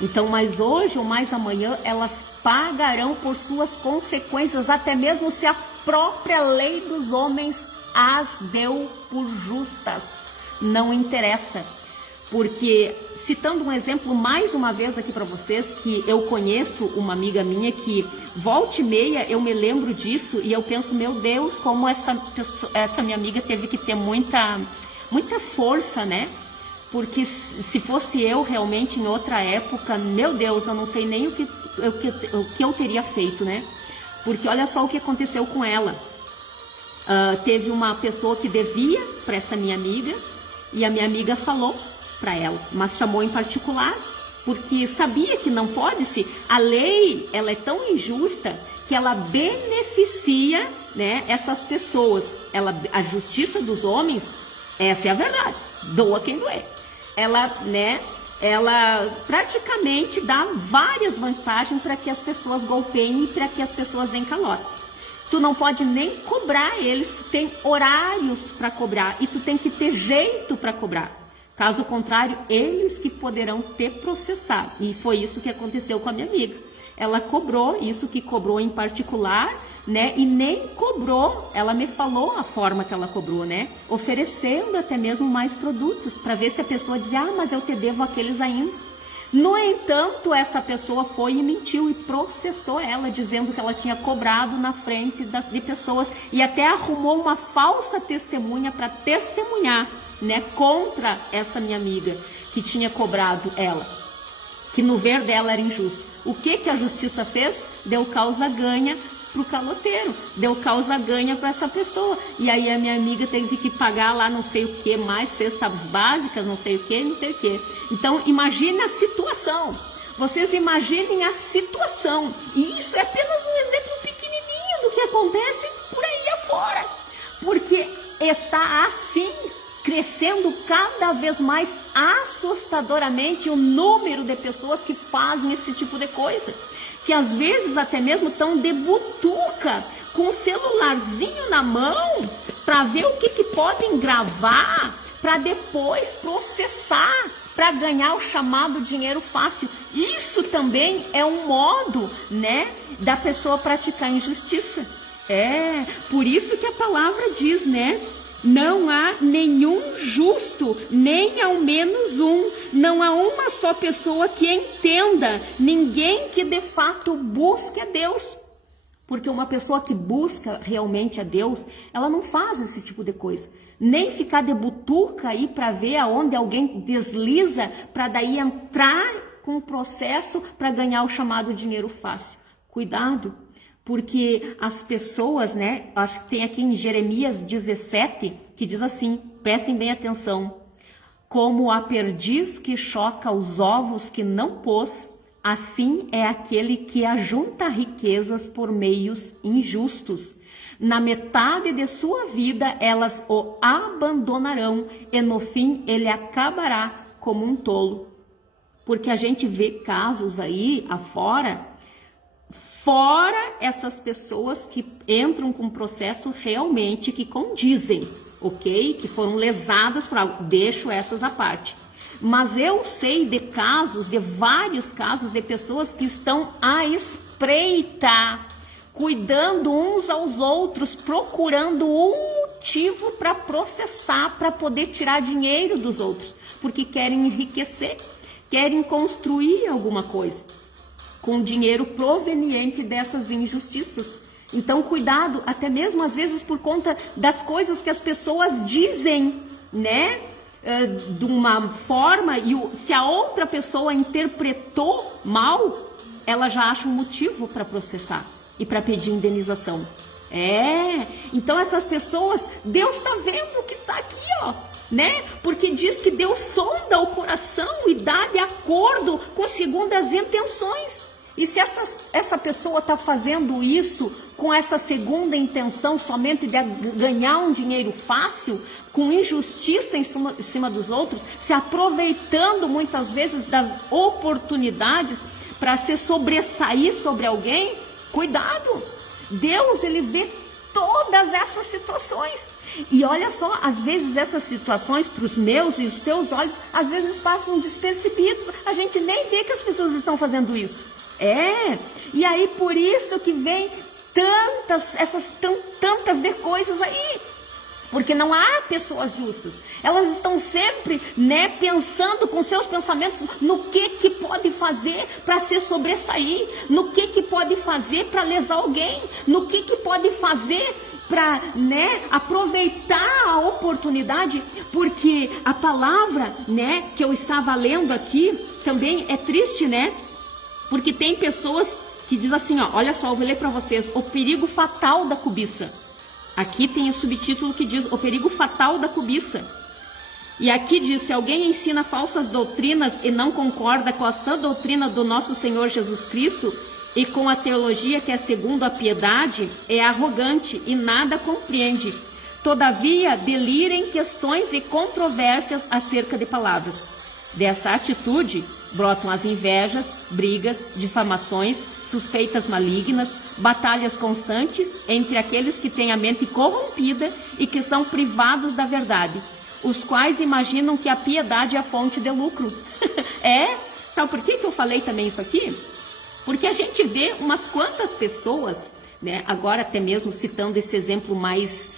Então, mais hoje ou mais amanhã, elas pagarão por suas consequências, até mesmo se a própria lei dos homens as deu por justas. Não interessa. Porque, citando um exemplo mais uma vez aqui para vocês, que eu conheço uma amiga minha que volta e meia eu me lembro disso e eu penso, meu Deus, como essa minha amiga teve que ter muita força, né? Porque se fosse eu realmente em outra época, meu Deus, eu não sei nem o que eu teria feito, né? Porque olha só o que aconteceu com ela. Teve uma pessoa que devia para essa minha amiga e a minha amiga falou para ela, mas chamou em particular, porque sabia que não pode se. A lei, ela é tão injusta que ela beneficia, né, essas pessoas. A justiça dos homens, essa é a verdade. Doa quem doer. Ela praticamente dá várias vantagens para que as pessoas golpeiem e para que as pessoas deem calote. Tu não pode nem cobrar eles, tu tem horários para cobrar e tu tem que ter jeito para cobrar. Caso contrário, eles que poderão te processar. E foi isso que aconteceu com a minha amiga. Ela cobrou, isso que cobrou em particular, né? E nem cobrou, ela me falou a forma que ela cobrou, né? Oferecendo até mesmo mais produtos, para ver se a pessoa dizia, mas eu te devo aqueles ainda. No entanto, essa pessoa foi e mentiu e processou ela, dizendo que ela tinha cobrado na frente de pessoas e até arrumou uma falsa testemunha para testemunhar, né, contra essa minha amiga que tinha cobrado ela, que no ver dela era injusto. O que a justiça fez? Deu causa-ganha para o caloteiro, deu causa-ganha para essa pessoa. E aí a minha amiga teve que pagar lá não sei o que, mais cestas básicas, não sei o que, não sei o que. Então imagine a situação, vocês imaginem a situação. E isso é apenas um exemplo pequenininho do que acontece por aí afora. Porque está assim, crescendo cada vez mais assustadoramente o número de pessoas que fazem esse tipo de coisa, que às vezes até mesmo estão de butuca, com o celularzinho na mão, para ver o que podem gravar, para depois processar, para ganhar o chamado dinheiro fácil. Isso também é um modo, né, da pessoa praticar injustiça. Por isso que a palavra diz, né? Não há nenhum justo, nem ao menos um. Não há uma só pessoa que entenda, ninguém que de fato busque a Deus. Porque uma pessoa que busca realmente a Deus, ela não faz esse tipo de coisa. Nem ficar de butuca aí para ver aonde alguém desliza, para daí entrar com o processo para ganhar o chamado dinheiro fácil. Cuidado. Porque as pessoas, né, acho que tem aqui em Jeremias 17, que diz assim, prestem bem atenção, como a perdiz que choca os ovos que não pôs, assim é aquele que ajunta riquezas por meios injustos. Na metade de sua vida elas o abandonarão e no fim ele acabará como um tolo. Porque a gente vê casos aí afora, fora essas pessoas que entram com um processo realmente que condizem, ok? Que foram lesadas por algo, deixo essas à parte. Mas eu sei de casos, de vários casos de pessoas que estão à espreita, cuidando uns aos outros, procurando um motivo para processar, para poder tirar dinheiro dos outros, porque querem enriquecer, querem construir alguma coisa com dinheiro proveniente dessas injustiças. Então, cuidado, até mesmo às vezes por conta das coisas que as pessoas dizem, né? De uma forma, e se a outra pessoa interpretou mal, ela já acha um motivo para processar e para pedir indenização. Então essas pessoas, Deus está vendo o que está aqui, ó, né? Porque diz que Deus sonda o coração e dá de acordo com segundo as intenções. E se essa pessoa está fazendo isso com essa segunda intenção somente de ganhar um dinheiro fácil, com injustiça em cima dos outros, se aproveitando muitas vezes das oportunidades para se sobressair sobre alguém, cuidado! Deus, ele vê todas essas situações. E olha só, às vezes essas situações para os meus e os teus olhos, às vezes passam despercebidos. A gente nem vê que as pessoas estão fazendo isso. E aí por isso que vem tantas de coisas aí. Porque não há pessoas justas. Elas estão sempre, né, pensando com seus pensamentos no que pode fazer para se sobressair, no que pode fazer para lesar alguém, no que pode fazer para, né, aproveitar a oportunidade, porque a palavra, né, que eu estava lendo aqui também é triste, né? Porque tem pessoas que dizem assim, ó, olha só, eu vou ler para vocês, o perigo fatal da cobiça. Aqui tem o subtítulo que diz o perigo fatal da cobiça. E aqui diz, se alguém ensina falsas doutrinas e não concorda com a sã doutrina do nosso Senhor Jesus Cristo e com a teologia que é segundo a piedade, é arrogante e nada compreende. Todavia, delira em questões e controvérsias acerca de palavras. Dessa atitude, brotam as invejas, brigas, difamações, suspeitas malignas, batalhas constantes entre aqueles que têm a mente corrompida e que são privados da verdade, os quais imaginam que a piedade é a fonte de lucro. Sabe por que eu falei também isso aqui? Porque a gente vê umas quantas pessoas, né, agora até mesmo citando esse exemplo mais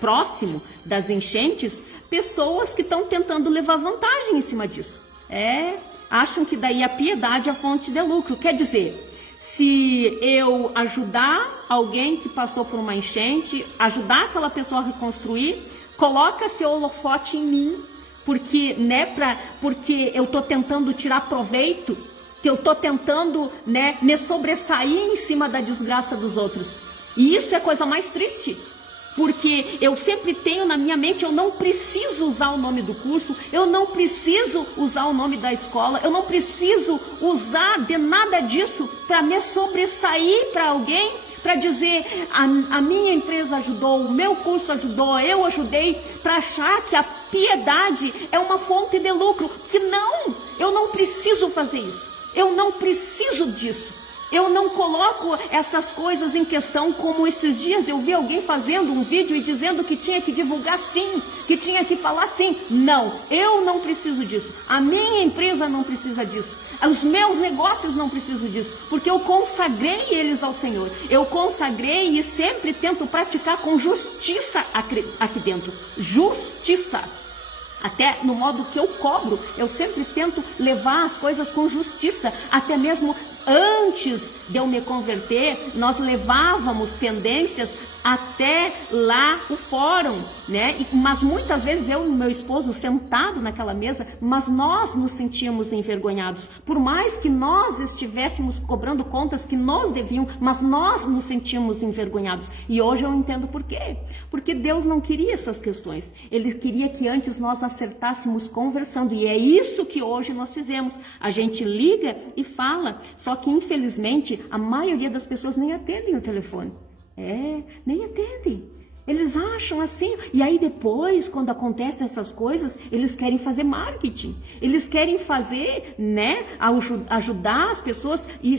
próximo das enchentes, pessoas que estão tentando levar vantagem em cima disso. Acham que daí a piedade é a fonte de lucro. Quer dizer, se eu ajudar alguém que passou por uma enchente, ajudar aquela pessoa a reconstruir, coloca seu holofote em mim, porque, né, porque eu estou tentando tirar proveito, que eu estou tentando, né, me sobressair em cima da desgraça dos outros. E isso é a coisa mais triste. Porque eu sempre tenho na minha mente, eu não preciso usar o nome do curso, eu não preciso usar o nome da escola, eu não preciso usar de nada disso para me sobressair para alguém, para dizer a minha empresa ajudou, o meu curso ajudou, eu ajudei, para achar que a piedade é uma fonte de lucro. Que não, eu não preciso fazer isso, eu não preciso disso. Eu não coloco essas coisas em questão, como esses dias eu vi alguém fazendo um vídeo e dizendo que tinha que divulgar sim, que tinha que falar sim. Não, eu não preciso disso. A minha empresa não precisa disso. Os meus negócios não precisam disso, porque eu consagrei eles ao Senhor. Eu consagrei e sempre tento praticar com justiça aqui dentro. Justiça. Até no modo que eu cobro, eu sempre tento levar as coisas com justiça. Até mesmo antes de eu me converter, nós levávamos pendências até lá o fórum, né? Mas muitas vezes eu e meu esposo sentado naquela mesa, mas nós nos sentíamos envergonhados. Por mais que nós estivéssemos cobrando contas que nós devíamos, mas nós nos sentíamos envergonhados. E hoje eu entendo por quê. Porque Deus não queria essas questões. Ele queria que antes nós acertássemos conversando. E é isso que hoje nós fizemos. A gente liga e fala, só que infelizmente a maioria das pessoas nem atendem o telefone. Nem atendem. Eles acham assim. E aí depois, quando acontecem essas coisas, eles querem fazer marketing. Eles querem fazer, né, ajudar as pessoas e,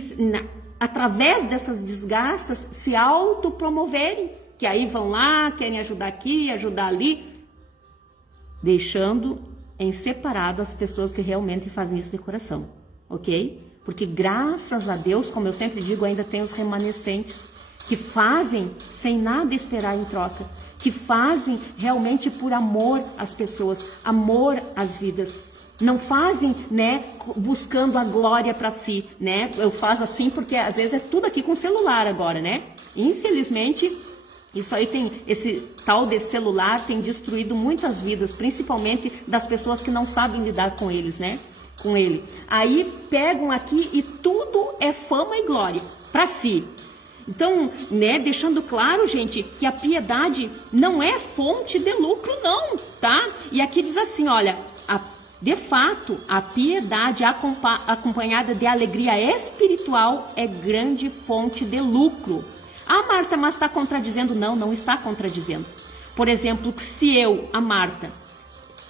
através dessas desgastas, se autopromoverem. Que aí vão lá, querem ajudar aqui, ajudar ali, deixando em separado as pessoas que realmente fazem isso de coração, ok? Porque graças a Deus, como eu sempre digo, ainda tem os remanescentes que fazem sem nada esperar em troca, que fazem realmente por amor às pessoas, amor às vidas. Não fazem, né, buscando a glória para si, né? Eu faço assim porque às vezes é tudo aqui com celular agora, né? Infelizmente, isso aí esse tal de celular tem destruído muitas vidas, principalmente das pessoas que não sabem lidar com eles, né? Com ele. Aí pegam aqui e tudo é fama e glória para si. Então, né, deixando claro, gente, que a piedade não é fonte de lucro, não, tá? E aqui diz assim, olha, de fato, a piedade acompanhada de alegria espiritual é grande fonte de lucro. Ah, Marta, mas está contradizendo? Não, não está contradizendo. Por exemplo, se eu, a Marta,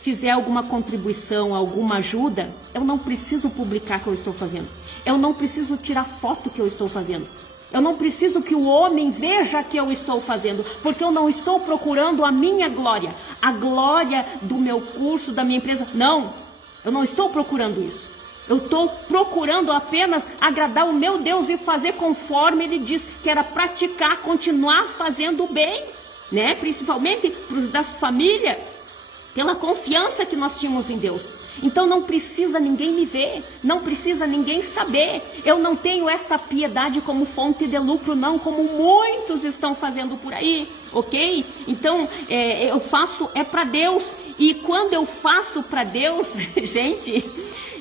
fizer alguma contribuição, alguma ajuda, eu não preciso publicar o que eu estou fazendo. Eu não preciso tirar foto que eu estou fazendo. Eu não preciso que o homem veja que eu estou fazendo, porque eu não estou procurando a minha glória, a glória do meu curso, da minha empresa. Não, eu não estou procurando isso. Eu estou procurando apenas agradar o meu Deus e fazer conforme Ele diz, que era praticar, continuar fazendo o bem, né? Principalmente para os da família, pela confiança que nós tínhamos em Deus. Então não precisa ninguém me ver, não precisa ninguém saber. Eu não tenho essa piedade como fonte de lucro, não, como muitos estão fazendo por aí, ok? Então eu faço para Deus, e quando eu faço para Deus, gente,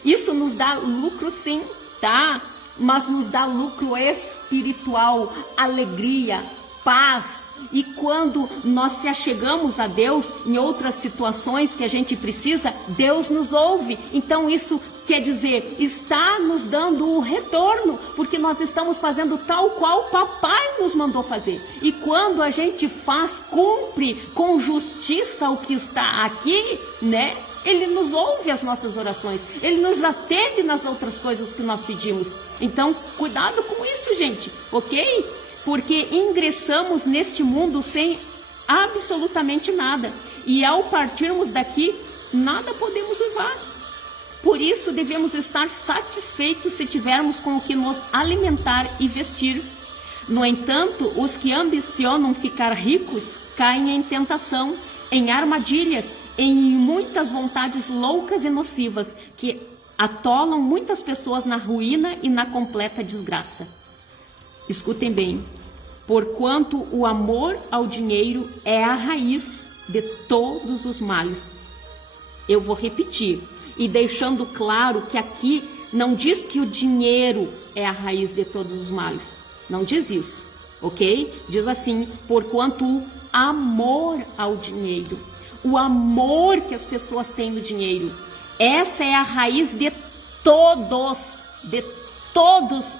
isso nos dá lucro sim, tá? Mas nos dá lucro espiritual, alegria, paz. E quando nós se achegamos a Deus em outras situações que a gente precisa, Deus nos ouve. Então isso quer dizer, está nos dando o retorno, porque nós estamos fazendo tal qual o papai nos mandou fazer. E quando a gente faz, cumpre com justiça o que está aqui, né? Ele nos ouve as nossas orações, Ele nos atende nas outras coisas que nós pedimos. Então, cuidado com isso, gente, ok? Porque ingressamos neste mundo sem absolutamente nada. E ao partirmos daqui, nada podemos levar. Por isso, devemos estar satisfeitos se tivermos com o que nos alimentar e vestir. No entanto, os que ambicionam ficar ricos caem em tentação, em armadilhas, em muitas vontades loucas e nocivas, que atolam muitas pessoas na ruína e na completa desgraça. Escutem bem, porquanto o amor ao dinheiro é a raiz de todos os males. Eu vou repetir, e deixando claro que aqui não diz que o dinheiro é a raiz de todos os males. Não diz isso, ok? Diz assim, porquanto o amor ao dinheiro, o amor que as pessoas têm no dinheiro, essa é a raiz de todos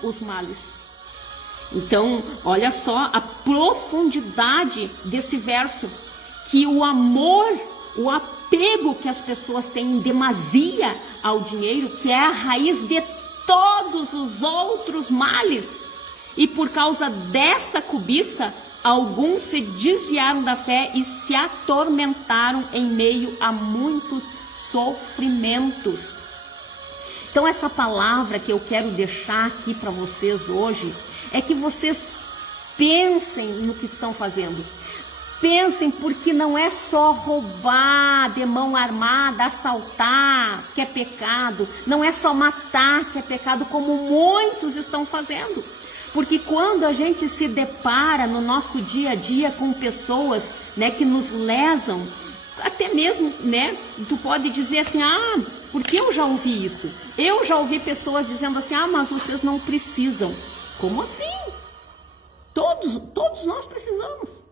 os males. Então, olha só a profundidade desse verso, que o amor, o apego que as pessoas têm em demasia ao dinheiro, que é a raiz de todos os outros males. E por causa dessa cobiça, alguns se desviaram da fé e se atormentaram em meio a muitos sofrimentos. Então, essa palavra que eu quero deixar aqui para vocês hoje é que vocês pensem no que estão fazendo. Pensem, porque não é só roubar de mão armada, assaltar, que é pecado. Não é só matar, que é pecado, como muitos estão fazendo. Porque quando a gente se depara no nosso dia a dia com pessoas, né, que nos lesam, até mesmo, né, tu pode dizer assim, porque eu já ouvi isso. Eu já ouvi pessoas dizendo assim, mas vocês não precisam. Como assim? Todos nós precisamos.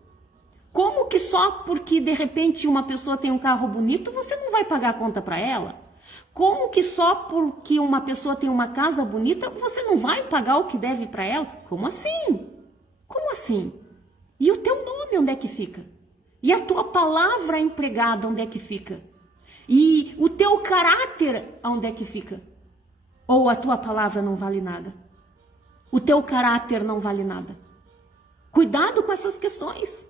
Como que só porque de repente uma pessoa tem um carro bonito, você não vai pagar a conta para ela? Como que só porque uma pessoa tem uma casa bonita, você não vai pagar o que deve para ela? Como assim? Como assim? E o teu nome onde é que fica? E a tua palavra empregada onde é que fica? E o teu caráter onde é que fica? Ou a tua palavra não vale nada? O teu caráter não vale nada? Cuidado com essas questões.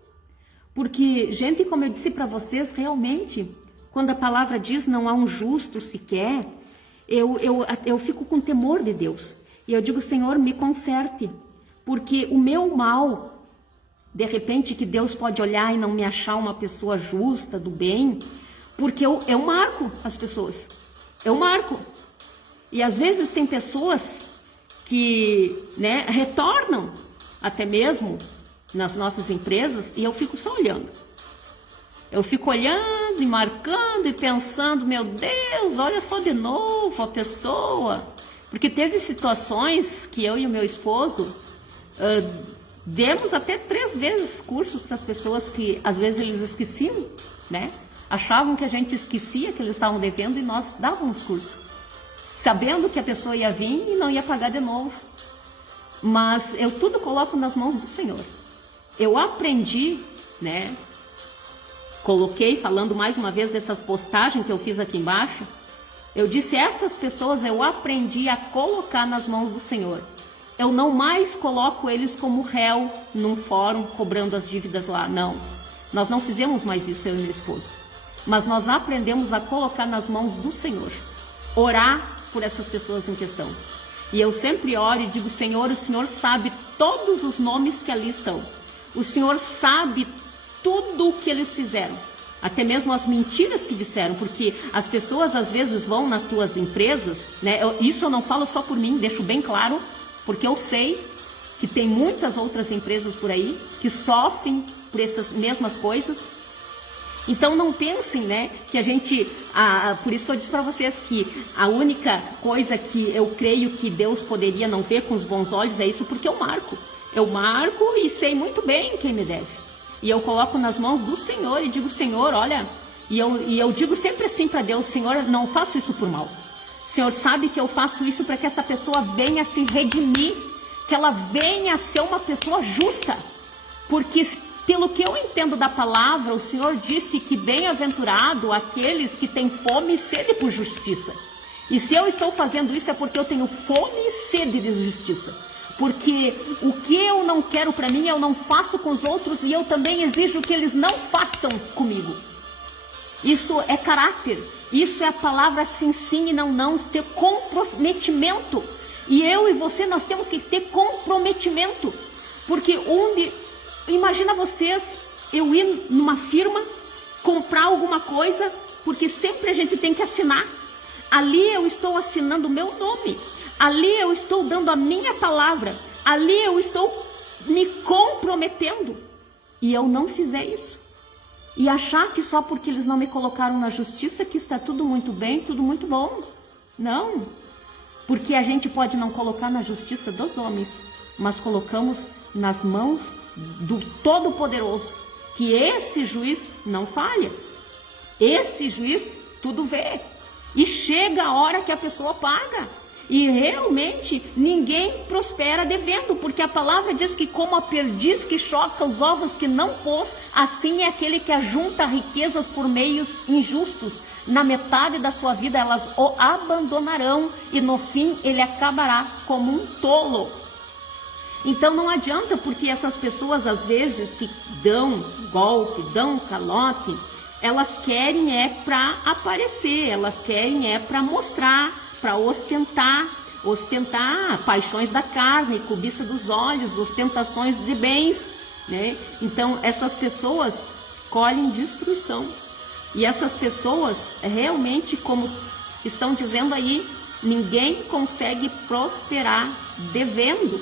Porque, gente, como eu disse para vocês, realmente, quando a palavra diz não há um justo sequer, eu fico com temor de Deus. E eu digo, Senhor, me conserte. Porque o meu mal, de repente que Deus pode olhar e não me achar uma pessoa justa, do bem, porque eu marco as pessoas. Eu marco. E às vezes tem pessoas que, né, retornam até mesmo nas nossas empresas e eu fico só olhando. Eu fico olhando e marcando e pensando, meu Deus, olha só de novo a pessoa. Porque teve situações que eu e o meu esposo demos até 3 vezes cursos para as pessoas que às vezes eles esqueciam, né? Achavam que a gente esquecia que eles estavam devendo e nós dávamos curso, sabendo que a pessoa ia vir e não ia pagar de novo. Mas eu tudo coloco nas mãos do Senhor. Eu aprendi, né? Coloquei, falando mais uma vez dessas postagens que eu fiz aqui embaixo, eu disse, essas pessoas eu aprendi a colocar nas mãos do Senhor. eu não mais coloco eles como réu num fórum cobrando as dívidas lá, não. Nós não fizemos mais isso, eu e meu esposo. Mas nós aprendemos a colocar nas mãos do Senhor, orar por essas pessoas em questão. E eu sempre oro e digo, Senhor, o Senhor sabe todos os nomes que ali estão. O Senhor sabe tudo o que eles fizeram. Até mesmo as mentiras que disseram, porque as pessoas às vezes vão nas tuas empresas, né? Isso eu não falo só por mim, deixo bem claro, porque eu sei que tem muitas outras empresas por aí que sofrem por essas mesmas coisas. Então não pensem, né, que a gente, por isso que eu disse para vocês que a única coisa que eu creio que Deus poderia não ver com os bons olhos é isso, porque eu marco e sei muito bem quem me deve. E eu coloco nas mãos do Senhor e digo, Senhor, olha, e eu digo sempre assim para Deus, Senhor, não faço isso por mal. O Senhor sabe que eu faço isso para que essa pessoa venha se redimir, que ela venha a ser uma pessoa justa. Porque pelo que eu entendo da palavra, o Senhor disse que bem-aventurado aqueles que têm fome e sede por justiça. E se eu estou fazendo isso é porque eu tenho fome e sede de justiça. Porque o que eu não quero para mim, eu não faço com os outros e eu também exijo que eles não façam comigo. Isso é caráter, isso é a palavra sim, sim e não, não, ter comprometimento. E eu e você, nós temos que ter comprometimento. Porque imagina vocês, eu ir numa firma, comprar alguma coisa, porque sempre a gente tem que assinar. Ali eu estou assinando o meu nome. Ali eu estou dando a minha palavra, ali eu estou me comprometendo. E eu não fizer isso. E achar que só porque eles não me colocaram na justiça que está tudo muito bem, tudo muito bom. Não. Porque a gente pode não colocar na justiça dos homens, mas colocamos nas mãos do Todo-Poderoso, que esse juiz não falha. Esse juiz tudo vê. E chega a hora que a pessoa paga. E realmente ninguém prospera devendo, porque a palavra diz que como a perdiz que choca os ovos que não pôs, assim é aquele que ajunta riquezas por meios injustos. Na metade da sua vida elas o abandonarão e no fim ele acabará como um tolo. Então não adianta, porque essas pessoas às vezes que dão golpe, dão calote, elas querem para aparecer, elas querem para mostrar, para ostentar paixões da carne, cobiça dos olhos, ostentações de bens, né? Então essas pessoas colhem destruição. E essas pessoas realmente, como estão dizendo aí, ninguém consegue prosperar devendo,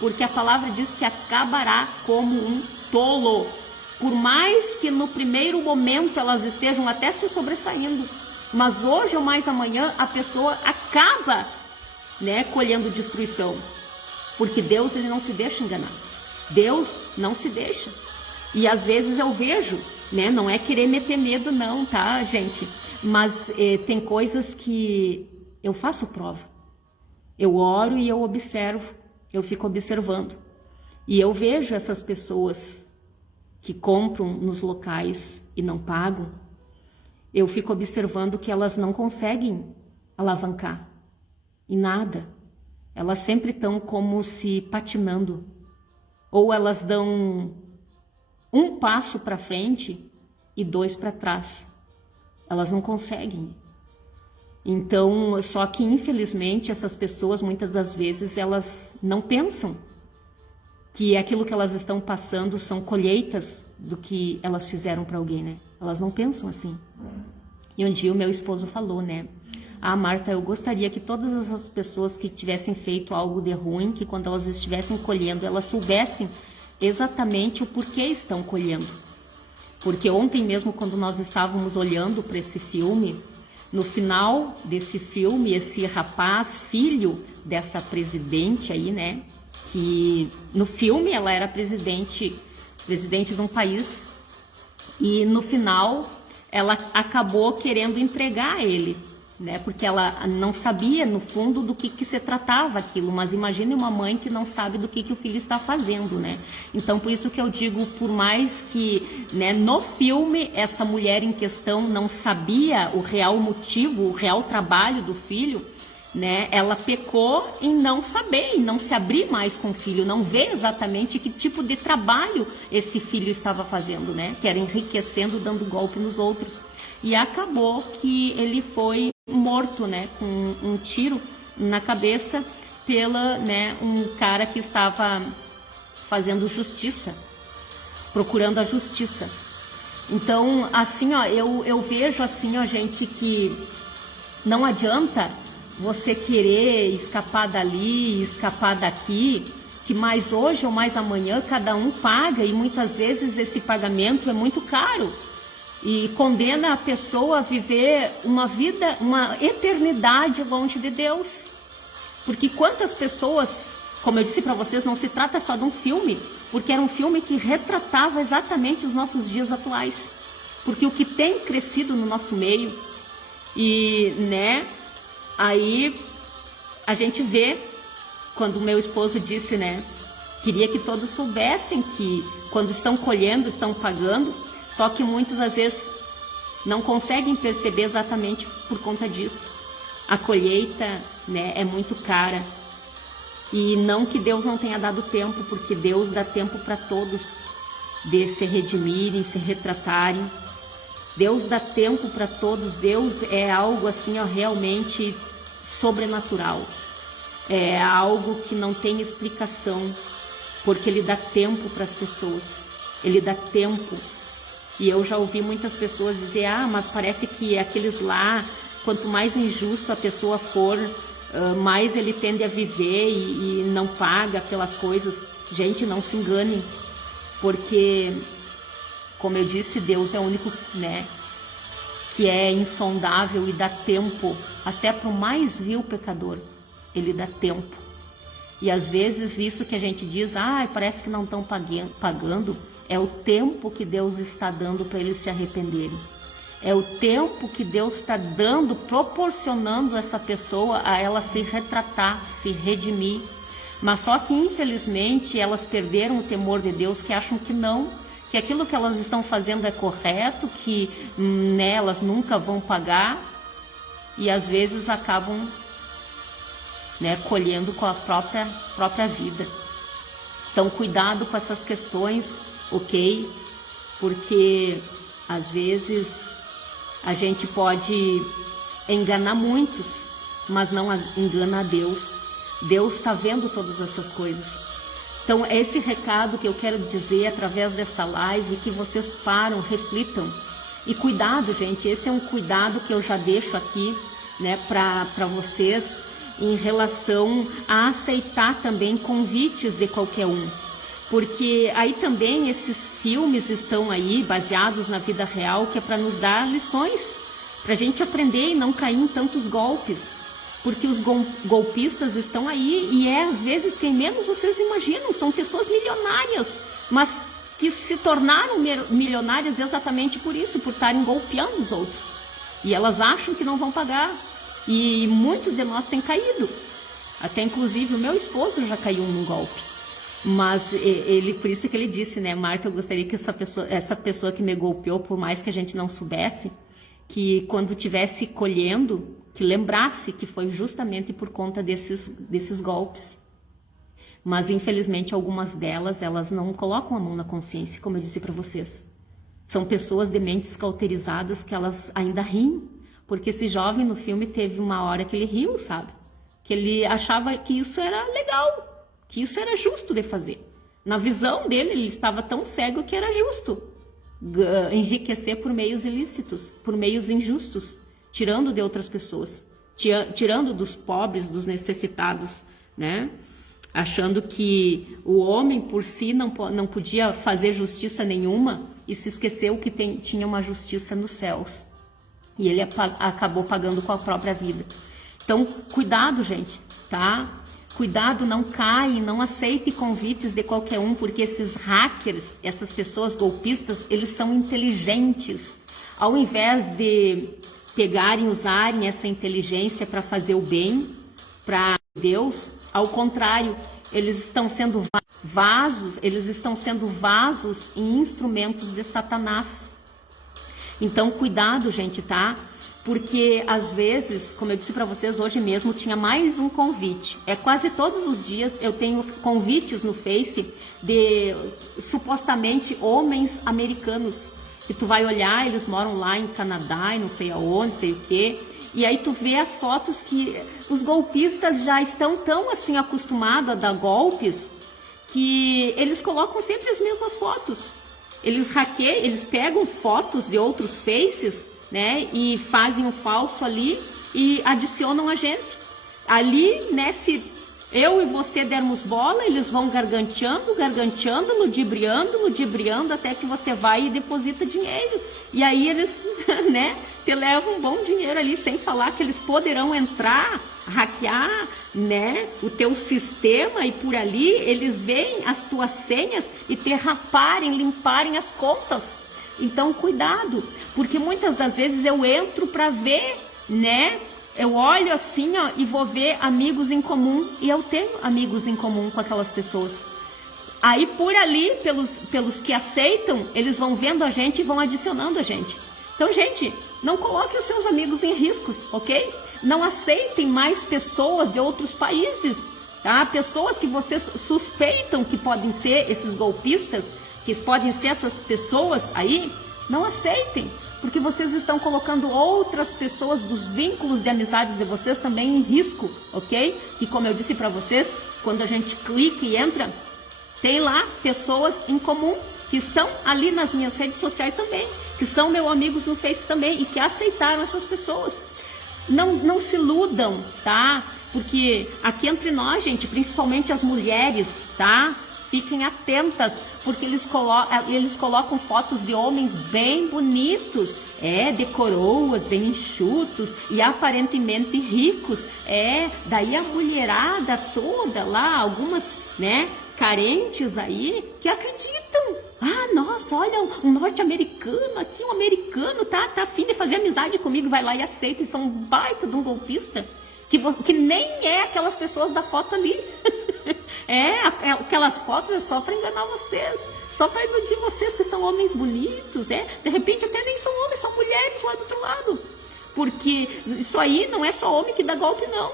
porque a palavra diz que acabará como um tolo. Por mais que no primeiro momento elas estejam até se sobressaindo, mas hoje ou mais amanhã a pessoa acaba, né, colhendo destruição. Porque Deus, ele não se deixa enganar. Deus não se deixa. E às vezes eu vejo, né, não é querer meter medo não, tá, gente? Mas tem coisas que eu faço prova. Eu oro e eu observo, eu fico observando. E eu vejo essas pessoas que compram nos locais e não pagam. Eu fico observando que elas não conseguem alavancar em nada. Elas sempre estão como se patinando. Ou elas dão um passo para frente e 2 para trás. Elas não conseguem. Então, só que infelizmente essas pessoas muitas das vezes elas não pensam que aquilo que elas estão passando são colheitas do que elas fizeram para alguém, né? Elas não pensam assim. E um dia o meu esposo falou, né? Marta, eu gostaria que todas essas pessoas que tivessem feito algo de ruim, que quando elas estivessem colhendo, elas soubessem exatamente o porquê estão colhendo. Porque ontem mesmo, quando nós estávamos olhando para esse filme, no final desse filme, esse rapaz, filho dessa presidente aí, né? Que no filme ela era presidente de um país, e no final ela acabou querendo entregar ele, né? Porque ela não sabia no fundo do que se tratava aquilo, mas imagine uma mãe que não sabe do que o filho está fazendo, né? Então por isso que eu digo, por mais que, né, no filme essa mulher em questão não sabia o real motivo, o real trabalho do filho, né? Ela pecou em não saber, em não se abrir mais com o filho, não ver exatamente que tipo de trabalho esse filho estava fazendo, né? Que era enriquecendo, dando golpe nos outros. E acabou que ele foi morto, né? Com um tiro na cabeça pela, né? Um cara que estava fazendo justiça, procurando a justiça. Então, assim, ó, eu vejo assim, ó, gente, que não adianta você querer escapar dali, escapar daqui, que mais hoje ou mais amanhã cada um paga, e muitas vezes esse pagamento é muito caro e condena a pessoa a viver uma vida, uma eternidade longe de Deus. Porque quantas pessoas, como eu disse para vocês, não se trata só de um filme, porque era um filme que retratava exatamente os nossos dias atuais. Porque o que tem crescido no nosso meio, e, né, aí a gente vê, quando o meu esposo disse, né, queria que todos soubessem que quando estão colhendo, estão pagando, só que muitos às vezes não conseguem perceber exatamente por conta disso. A colheita, né, é muito cara. E não que Deus não tenha dado tempo, porque Deus dá tempo para todos de se redimirem, se retratarem. Deus dá tempo para todos. Deus é algo assim, ó, realmente sobrenatural. É algo que não tem explicação, porque Ele dá tempo para as pessoas. Ele dá tempo. E eu já ouvi muitas pessoas dizer, mas parece que aqueles lá, quanto mais injusto a pessoa for, mais ele tende a viver e não paga pelas coisas. Gente, não se enganem, porque, como eu disse, Deus é o único, né, que é insondável e dá tempo até para o mais vil pecador. Ele dá tempo. E às vezes isso que a gente diz, parece que não estão pagando, é o tempo que Deus está dando para eles se arrependerem. É o tempo que Deus está dando, proporcionando essa pessoa a ela se retratar, se redimir. Mas só que infelizmente elas perderam o temor de Deus, que acham que não, que aquilo que elas estão fazendo é correto, que elas nunca vão pagar, e às vezes acabam, né, colhendo com a própria vida. Então cuidado com essas questões, ok? Porque às vezes a gente pode enganar muitos, mas não engana a Deus. Deus está vendo todas essas coisas. Então, é esse recado que eu quero dizer através dessa live, que vocês param, reflitam. E cuidado, gente, esse é um cuidado que eu já deixo aqui, né, para vocês, em relação a aceitar também convites de qualquer um. Porque aí também esses filmes estão aí, baseados na vida real, que é para nos dar lições, para a gente aprender e não cair em tantos golpes. Porque os golpistas estão aí e às vezes quem menos vocês imaginam, são pessoas milionárias, mas que se tornaram milionárias exatamente por isso, por estarem golpeando os outros. E elas acham que não vão pagar. E muitos de nós têm caído. Até inclusive o meu esposo já caiu num golpe. Mas ele, por isso que ele disse, né, Marta, eu gostaria que essa pessoa que me golpeou, por mais que a gente não soubesse, que quando estivesse colhendo, que lembrasse que foi justamente por conta desses golpes. Mas infelizmente algumas delas, elas não colocam a mão na consciência, como eu disse para vocês. São pessoas de mentes cauterizadas que elas ainda riem, porque esse jovem no filme teve uma hora que ele riu, sabe? Que ele achava que isso era legal, que isso era justo de fazer. Na visão dele, ele estava tão cego que era justo enriquecer por meios ilícitos, por meios injustos, tirando de outras pessoas, tirando dos pobres, dos necessitados, né? Achando que o homem por si não podia fazer justiça nenhuma e se esqueceu que tinha uma justiça nos céus. E ele acabou pagando com a própria vida. Então, cuidado, gente, tá? Cuidado, não caem, não aceite convites de qualquer um, porque esses hackers, essas pessoas golpistas, eles são inteligentes. Ao invés de pegarem, usarem essa inteligência para fazer o bem, para Deus, ao contrário, eles estão sendo vasos, e instrumentos de Satanás. Então, cuidado, gente, tá? Porque às vezes, como eu disse para vocês, hoje mesmo tinha mais um convite. Quase todos os dias eu tenho convites no Face de supostamente homens americanos. E tu vai olhar, eles moram lá em Canadá e não sei aonde, sei o quê. E aí tu vê as fotos que os golpistas já estão tão assim acostumados a dar golpes que eles colocam sempre as mesmas fotos. Eles hackeiam, eles pegam fotos de outros faces, né, e fazem um falso ali e adicionam a gente. Ali, né, se eu e você dermos bola, eles vão garganteando, ludibriando, até que você vai e deposita dinheiro. E aí eles, né, te levam um bom dinheiro ali, sem falar que eles poderão entrar, hackear, né, o teu sistema, e por ali eles veem as tuas senhas e te raparem, limparem as contas. Então cuidado, porque muitas das vezes eu entro para ver, né, eu olho assim, ó, e vou ver amigos em comum, e eu tenho amigos em comum com aquelas pessoas. Aí por ali, pelos que aceitam, eles vão vendo a gente e vão adicionando a gente. Então, gente, não coloque os seus amigos em riscos, ok? Não aceitem mais pessoas de outros países, tá? Pessoas que vocês suspeitam que podem ser esses golpistas, que podem ser essas pessoas aí, não aceitem, porque vocês estão colocando outras pessoas dos vínculos de amizades de vocês também em risco, ok? E como eu disse para vocês, quando a gente clica e entra, tem lá pessoas em comum que estão ali nas minhas redes sociais também, que são meus amigos no Face também e que aceitaram essas pessoas. Não se iludam, tá? Porque aqui entre nós, gente, principalmente as mulheres, tá? Fiquem atentas, porque eles colocam fotos de homens bem bonitos, de coroas, bem enxutos e aparentemente ricos. Daí a mulherada toda lá, algumas, né, carentes aí, que acreditam. Ah, nossa, olha, um norte-americano aqui, um americano, tá a fim de fazer amizade comigo, vai lá e aceita, e são um baita de um golpista, que nem é aquelas pessoas da foto ali. Aquelas fotos é só para enganar vocês, só para iludir vocês que são homens bonitos, de repente até nem são homens, são mulheres lá do outro lado, porque isso aí não é só homem que dá golpe, não,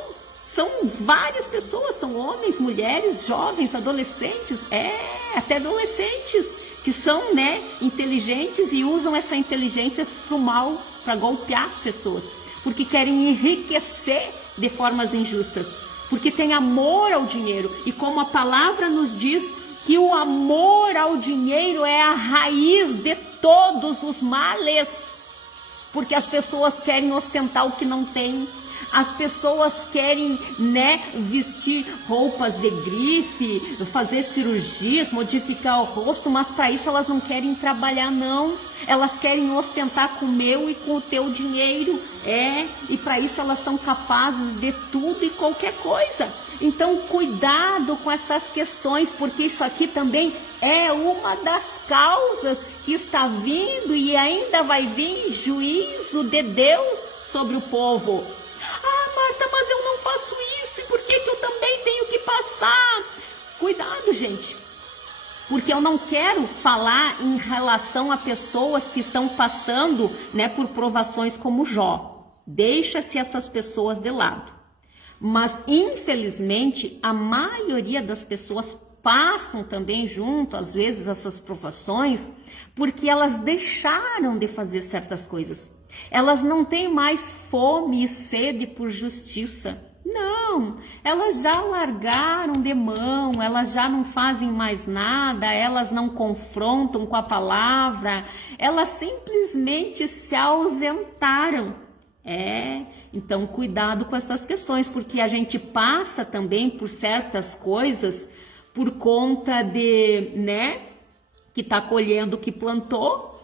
são várias pessoas, são homens, mulheres, jovens, adolescentes, até adolescentes, que são, né, inteligentes e usam essa inteligência para o mal, para golpear as pessoas, porque querem enriquecer de formas injustas, porque tem amor ao dinheiro, e como a palavra nos diz que o amor ao dinheiro é a raiz de todos os males, porque as pessoas querem ostentar o que não tem, as pessoas querem, né, vestir roupas de grife, fazer cirurgias, modificar o rosto, mas para isso elas não querem trabalhar, não. Elas querem ostentar com o meu e com o teu dinheiro, e para isso elas são capazes de tudo e qualquer coisa. Então cuidado com essas questões, porque isso aqui também é uma das causas que está vindo e ainda vai vir juízo de Deus sobre o povo. Ah, Marta, mas eu não faço isso, e por que eu também tenho que passar? Cuidado, gente, porque eu não quero falar em relação a pessoas que estão passando, né, por provações como Jó. Deixa-se essas pessoas de lado. Mas, infelizmente, a maioria das pessoas passam também junto, às vezes, essas provações, porque elas deixaram de fazer certas coisas. Elas não têm mais fome e sede por justiça. Não, elas já largaram de mão, elas já não fazem mais nada, elas não confrontam com a palavra, elas simplesmente se ausentaram. Então cuidado com essas questões, porque a gente passa também por certas coisas por conta de, né, que está colhendo o que plantou,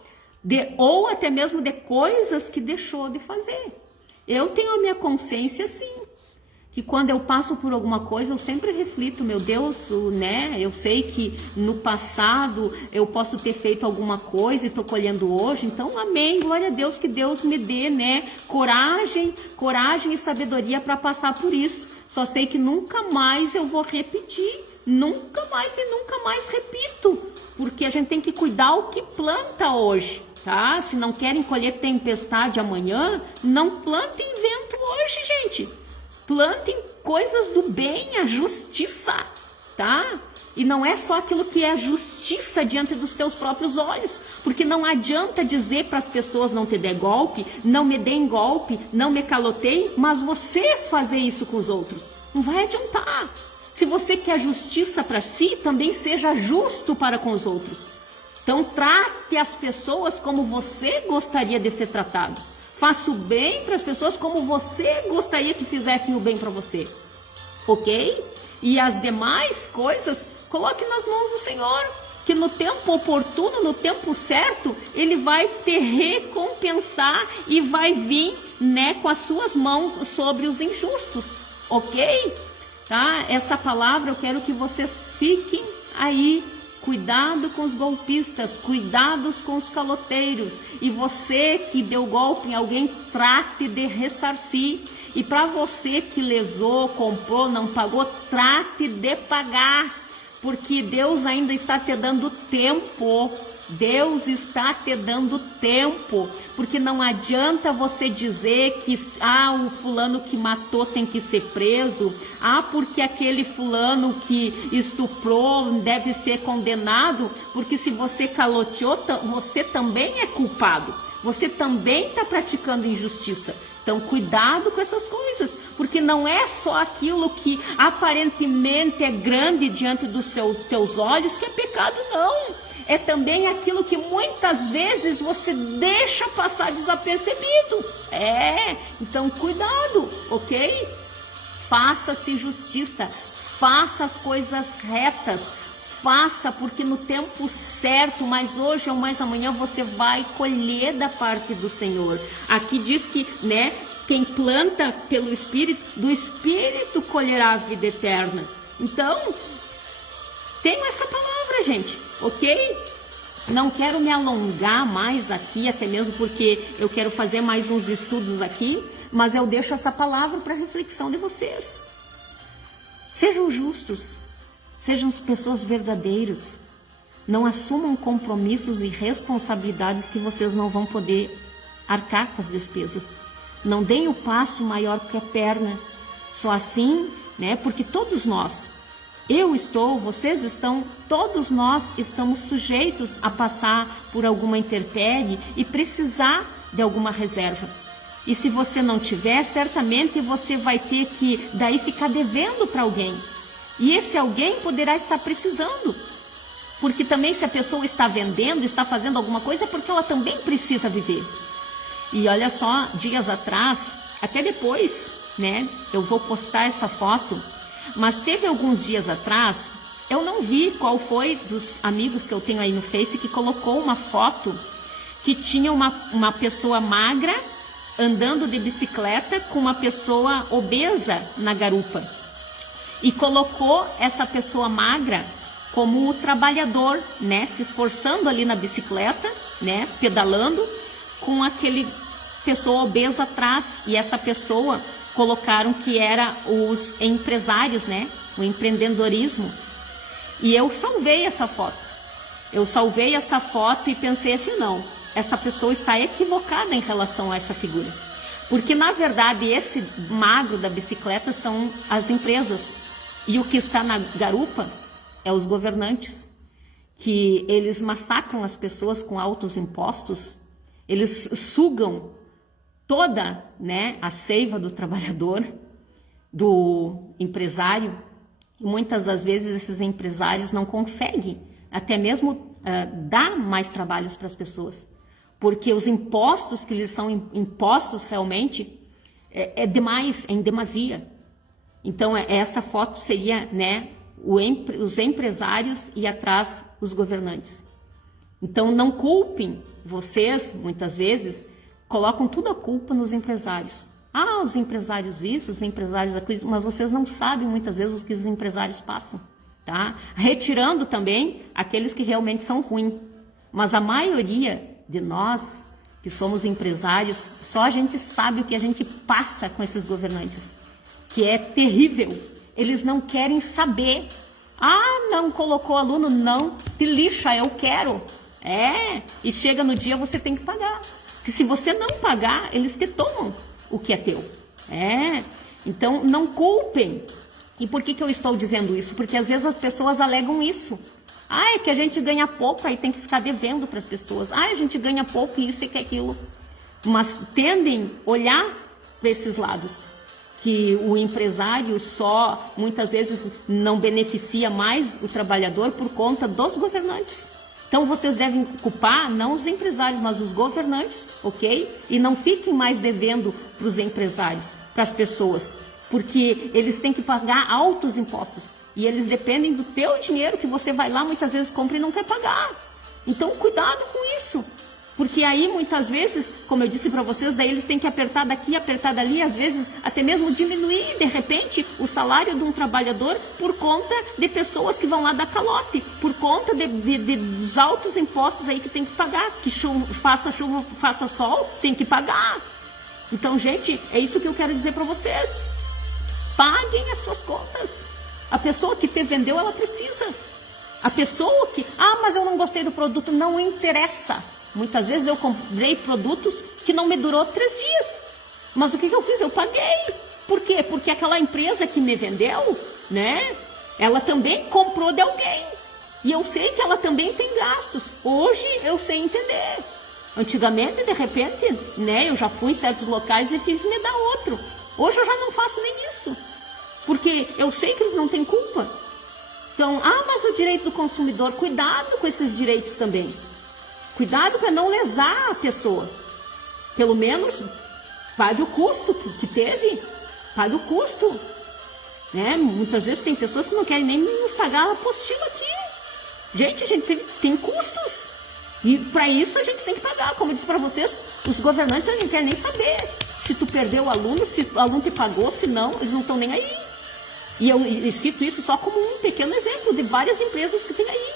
ou até mesmo de coisas que deixou de fazer. Eu tenho a minha consciência, sim, que quando eu passo por alguma coisa, eu sempre reflito, meu Deus, né? Eu sei que no passado eu posso ter feito alguma coisa e estou colhendo hoje, então amém, glória a Deus, que Deus me dê, né, coragem e sabedoria para passar por isso. Só sei que nunca mais eu vou repetir, nunca mais repito, porque a gente tem que cuidar o que planta hoje, tá? Se não querem colher tempestade amanhã, não plantem vento hoje, gente. Plantem coisas do bem, a justiça, tá? E não é só aquilo que é justiça diante dos teus próprios olhos, porque não adianta dizer para as pessoas: não te dê golpe, não me deem golpe, não me caloteiem, mas você fazer isso com os outros. Não vai adiantar. Se você quer justiça para si, também seja justo para com os outros. Então trate as pessoas como você gostaria de ser tratado. Faça o bem para as pessoas como você gostaria que fizessem o bem para você. Ok? E as demais coisas, coloque nas mãos do Senhor, que no tempo oportuno, no tempo certo, Ele vai te recompensar e vai vir, né, com as suas mãos sobre os injustos, ok? Tá? Essa palavra eu quero que vocês fiquem aí. Cuidado com os golpistas, cuidados com os caloteiros. E você que deu golpe em alguém, trate de ressarcir. E para você que lesou, comprou, não pagou, trate de pagar. Porque Deus ainda está te dando tempo. Deus está te dando tempo. Porque não adianta você dizer que o fulano que matou tem que ser preso. Porque aquele fulano que estuprou deve ser condenado. Porque se você caloteou, você também é culpado. Você também está praticando injustiça. Então, cuidado com essas coisas, porque não é só aquilo que aparentemente é grande diante dos teus olhos que é pecado, não. É também aquilo que muitas vezes você deixa passar desapercebido. Então cuidado, ok? Faça-se justiça, faça as coisas retas, faça, porque no tempo certo, mais hoje ou mais amanhã, você vai colher da parte do Senhor. Aqui diz que, né, quem planta pelo Espírito, do Espírito colherá a vida eterna. Então, tenho essa palavra, gente, ok? Não quero me alongar mais aqui, até mesmo porque eu quero fazer mais uns estudos aqui, mas eu deixo essa palavra para reflexão de vocês. Sejam justos. Sejam pessoas verdadeiras. Não assumam compromissos e responsabilidades que vocês não vão poder arcar com as despesas. Não deem o passo maior que a perna. Só assim, né? Porque todos nós, vocês estão, todos nós estamos sujeitos a passar por alguma intempérie e precisar de alguma reserva. E se você não tiver, certamente você vai ter que daí ficar devendo para alguém. E esse alguém poderá estar precisando. Porque também se a pessoa está vendendo, está fazendo alguma coisa, é porque ela também precisa viver. E olha só, dias atrás, até depois, né, eu vou postar essa foto, mas teve alguns dias atrás, eu não vi qual foi dos amigos que eu tenho aí no Face que colocou uma foto que tinha uma pessoa magra andando de bicicleta com uma pessoa obesa na garupa. E colocou essa pessoa magra como o trabalhador, né, se esforçando ali na bicicleta, né, pedalando, com aquele pessoa obesa atrás. E essa pessoa colocaram que era os empresários, né, o empreendedorismo. E eu salvei essa foto. E pensei assim, não, essa pessoa está equivocada em relação a essa figura. Porque na verdade esse magro da bicicleta são as empresas. E o que está na garupa é os governantes, que eles massacram as pessoas com altos impostos, eles sugam toda, né, a seiva do trabalhador, do empresário. E muitas das vezes esses empresários não conseguem até mesmo dar mais trabalhos para as pessoas, porque os impostos que eles são impostos realmente é demais, é em demasia. Então, essa foto seria, né, os empresários e atrás os governantes. Então, não culpem vocês, muitas vezes, colocam toda a culpa nos empresários. Os empresários isso, os empresários aquilo, mas vocês não sabem muitas vezes o que os empresários passam, tá? Retirando também aqueles que realmente são ruins. Mas a maioria de nós, que somos empresários, só a gente sabe o que a gente passa com esses governantes, que é terrível. Eles não querem saber. Ah, não colocou aluno, não, te lixa, eu quero. E chega no dia você tem que pagar. Porque se você não pagar, eles te tomam o que é teu. Então não culpem. E por que eu estou dizendo isso? Porque às vezes as pessoas alegam isso. É que a gente ganha pouco, aí tem que ficar devendo para as pessoas. A gente ganha pouco, isso e que aquilo. Mas tendem a olhar para esses lados. Que o empresário só, muitas vezes, não beneficia mais o trabalhador por conta dos governantes. Então, vocês devem culpar, não os empresários, mas os governantes, ok? E não fiquem mais devendo para os empresários, para as pessoas. Porque eles têm que pagar altos impostos. E eles dependem do teu dinheiro que você vai lá, muitas vezes compra e não quer pagar. Então, cuidado com isso. Porque aí, muitas vezes, como eu disse para vocês, daí eles têm que apertar daqui, apertar dali, às vezes até mesmo diminuir, de repente, o salário de um trabalhador por conta de pessoas que vão lá dar calote, por conta dos altos impostos aí que tem que pagar, que faça chuva, faça sol, tem que pagar. Então, gente, é isso que eu quero dizer para vocês. Paguem as suas contas. A pessoa que te vendeu, ela precisa. A pessoa que, mas eu não gostei do produto, não interessa. Muitas vezes eu comprei produtos que não me durou 3 dias. Mas o que eu fiz? Eu paguei. Por quê? Porque aquela empresa que me vendeu, né? Ela também comprou de alguém. E eu sei que ela também tem gastos. Hoje eu sei entender. Antigamente, de repente, né? Eu já fui em certos locais e fiz me dar outro. Hoje eu já não faço nem isso. Porque eu sei que eles não têm culpa. Então, mas o direito do consumidor, cuidado com esses direitos também. Cuidado para não lesar a pessoa. Pelo menos, pague o custo que teve. Pague o custo. Né? Muitas vezes tem pessoas que não querem nem nos pagar a apostila aqui. Gente, a gente tem custos. E para isso a gente tem que pagar. Como eu disse para vocês, os governantes eles não querem nem saber se tu perdeu o aluno, se o aluno te pagou, se não, eles não estão nem aí. E eu cito isso só como um pequeno exemplo de várias empresas que tem aí.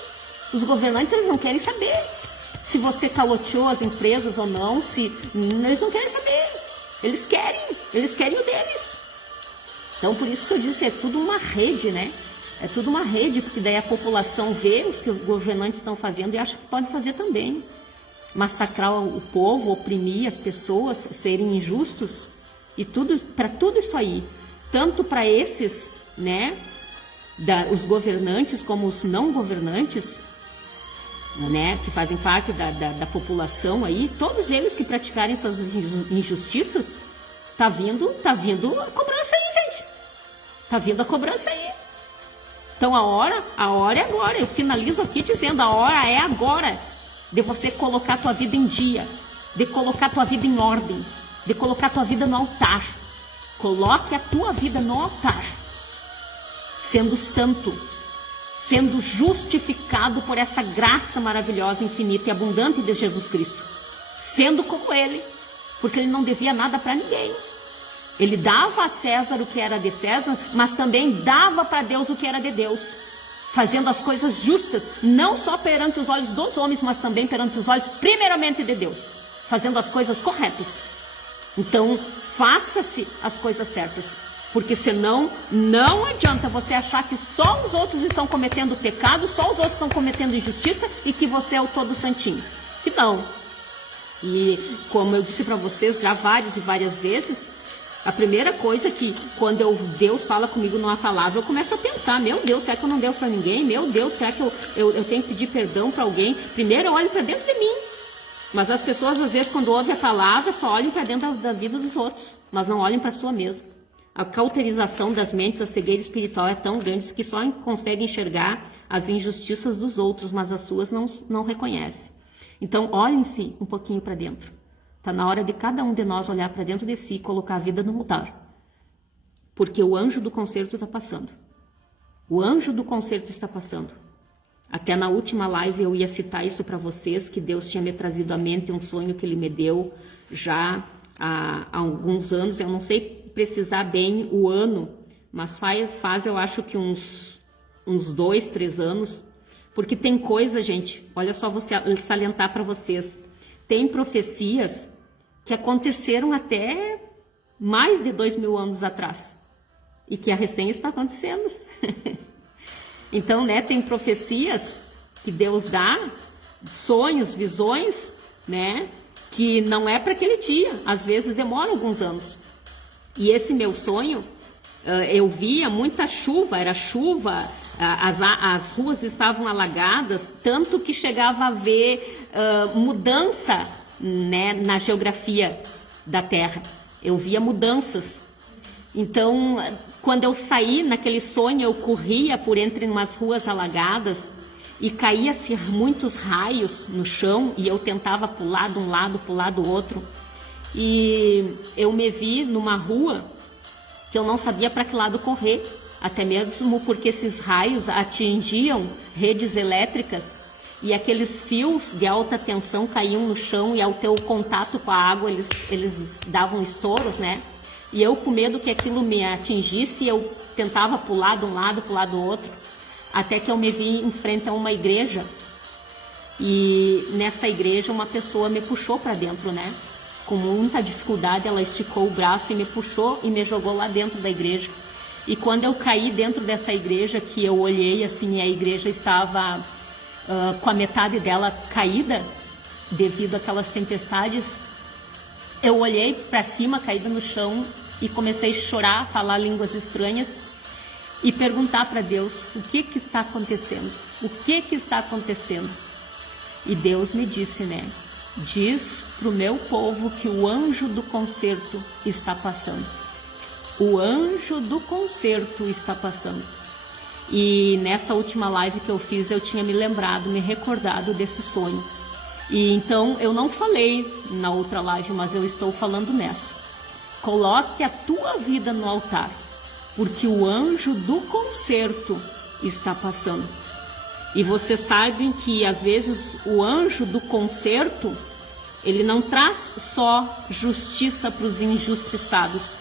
Os governantes eles não querem saber se você caloteou as empresas ou não, eles não querem saber. Eles querem o deles. Então, por isso que eu disse que é tudo uma rede, né? É tudo uma rede, porque daí a população vê os que os governantes estão fazendo e acha que pode fazer também. Massacrar o povo, oprimir as pessoas, serem injustos, e para tudo isso aí, tanto para esses, né, os governantes como os não governantes, né, que fazem parte da população aí, todos eles que praticarem essas injustiças, tá vindo a cobrança aí, gente. Tá vindo a cobrança aí. Então a hora é agora. Eu finalizo aqui dizendo, a hora é agora de você colocar a tua vida em dia, de colocar a tua vida em ordem, de colocar a tua vida no altar. Coloque a tua vida no altar, sendo santo, sendo justificado por essa graça maravilhosa, infinita e abundante de Jesus Cristo, sendo como Ele, porque Ele não devia nada para ninguém. Ele dava a César o que era de César, mas também dava para Deus o que era de Deus, fazendo as coisas justas, não só perante os olhos dos homens, mas também perante os olhos primeiramente de Deus, fazendo as coisas corretas. Então, faça-se as coisas certas, porque senão não adianta você achar que só os outros estão cometendo pecado, só os outros estão cometendo injustiça e que você é o todo santinho. Que não. E como eu disse para vocês já várias e várias vezes, a primeira coisa que quando Deus fala comigo numa palavra, eu começo a pensar, meu Deus, será que eu não devo para ninguém? Meu Deus, será que eu tenho que pedir perdão para alguém? Primeiro eu olho para dentro de mim. Mas as pessoas, às vezes, quando ouvem a palavra, só olham para dentro da vida dos outros, mas não olham para a sua mesma. A cauterização das mentes, a cegueira espiritual é tão grande que só consegue enxergar as injustiças dos outros, mas as suas não reconhece. Então, olhem-se um pouquinho para dentro. Está na hora de cada um de nós olhar para dentro de si e colocar a vida no altar. Porque o anjo do concerto está passando. O anjo do concerto está passando. Até na última live eu ia citar isso para vocês, que Deus tinha me trazido à mente um sonho que Ele me deu já há alguns anos. Eu não sei precisar bem o ano, mas faz eu acho que uns 2, 3 anos. Porque tem coisa, gente, olha só, vou salientar para vocês. Tem profecias que aconteceram até mais de 2000 anos atrás. E que a recém está acontecendo. Então, né, tem profecias que Deus dá, sonhos, visões, né, que não é para aquele dia, às vezes demora alguns anos. E esse meu sonho, eu via muita chuva, era chuva, as ruas estavam alagadas, tanto que chegava a ver mudança, né, na geografia da Terra. Eu via mudanças. Então, quando eu saí naquele sonho, eu corria por entre umas ruas alagadas e caía-se muitos raios no chão e eu tentava pular de um lado, pular do outro. E eu me vi numa rua que eu não sabia para que lado correr, até mesmo porque esses raios atingiam redes elétricas e aqueles fios de alta tensão caíam no chão e ao ter o contato com a água eles davam estouros, né? E eu com medo que aquilo me atingisse, eu tentava pular de um lado, pular do outro, até que eu me vi em frente a uma igreja. E nessa igreja uma pessoa me puxou para dentro, né? Com muita dificuldade ela esticou o braço e me puxou e me jogou lá dentro da igreja. E quando eu caí dentro dessa igreja, que eu olhei assim, a igreja estava com a metade dela caída devido àquelas tempestades, eu olhei para cima, caída no chão, e comecei a chorar, falar línguas estranhas e perguntar para Deus: o que está acontecendo? O que está acontecendo? E Deus me disse, né? Diz para o meu povo que o anjo do concerto está passando. O anjo do concerto está passando. E nessa última live que eu fiz, eu tinha me lembrado, me recordado desse sonho. E então eu não falei na outra live, mas eu estou falando nessa. Coloque a tua vida no altar, porque o anjo do concerto está passando. E vocês sabem que às vezes o anjo do concerto, ele não traz só justiça para os injustiçados,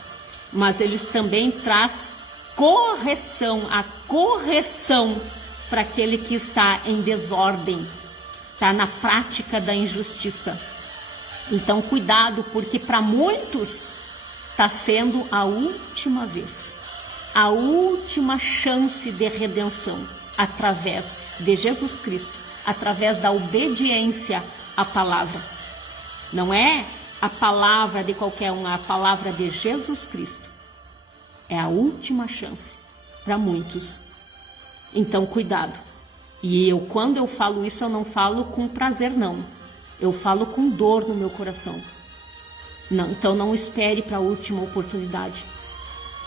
mas ele também traz correção, a correção para aquele que está em desordem, está na prática da injustiça. Então cuidado, porque para muitos está sendo a última vez, a última chance de redenção, através de Jesus Cristo, através da obediência à palavra. Não é a palavra de qualquer um, é a palavra de Jesus Cristo. É a última chance para muitos. Então, cuidado. E quando eu falo isso, eu não falo com prazer, não. Eu falo com dor no meu coração. Não, então, não espere para a última oportunidade.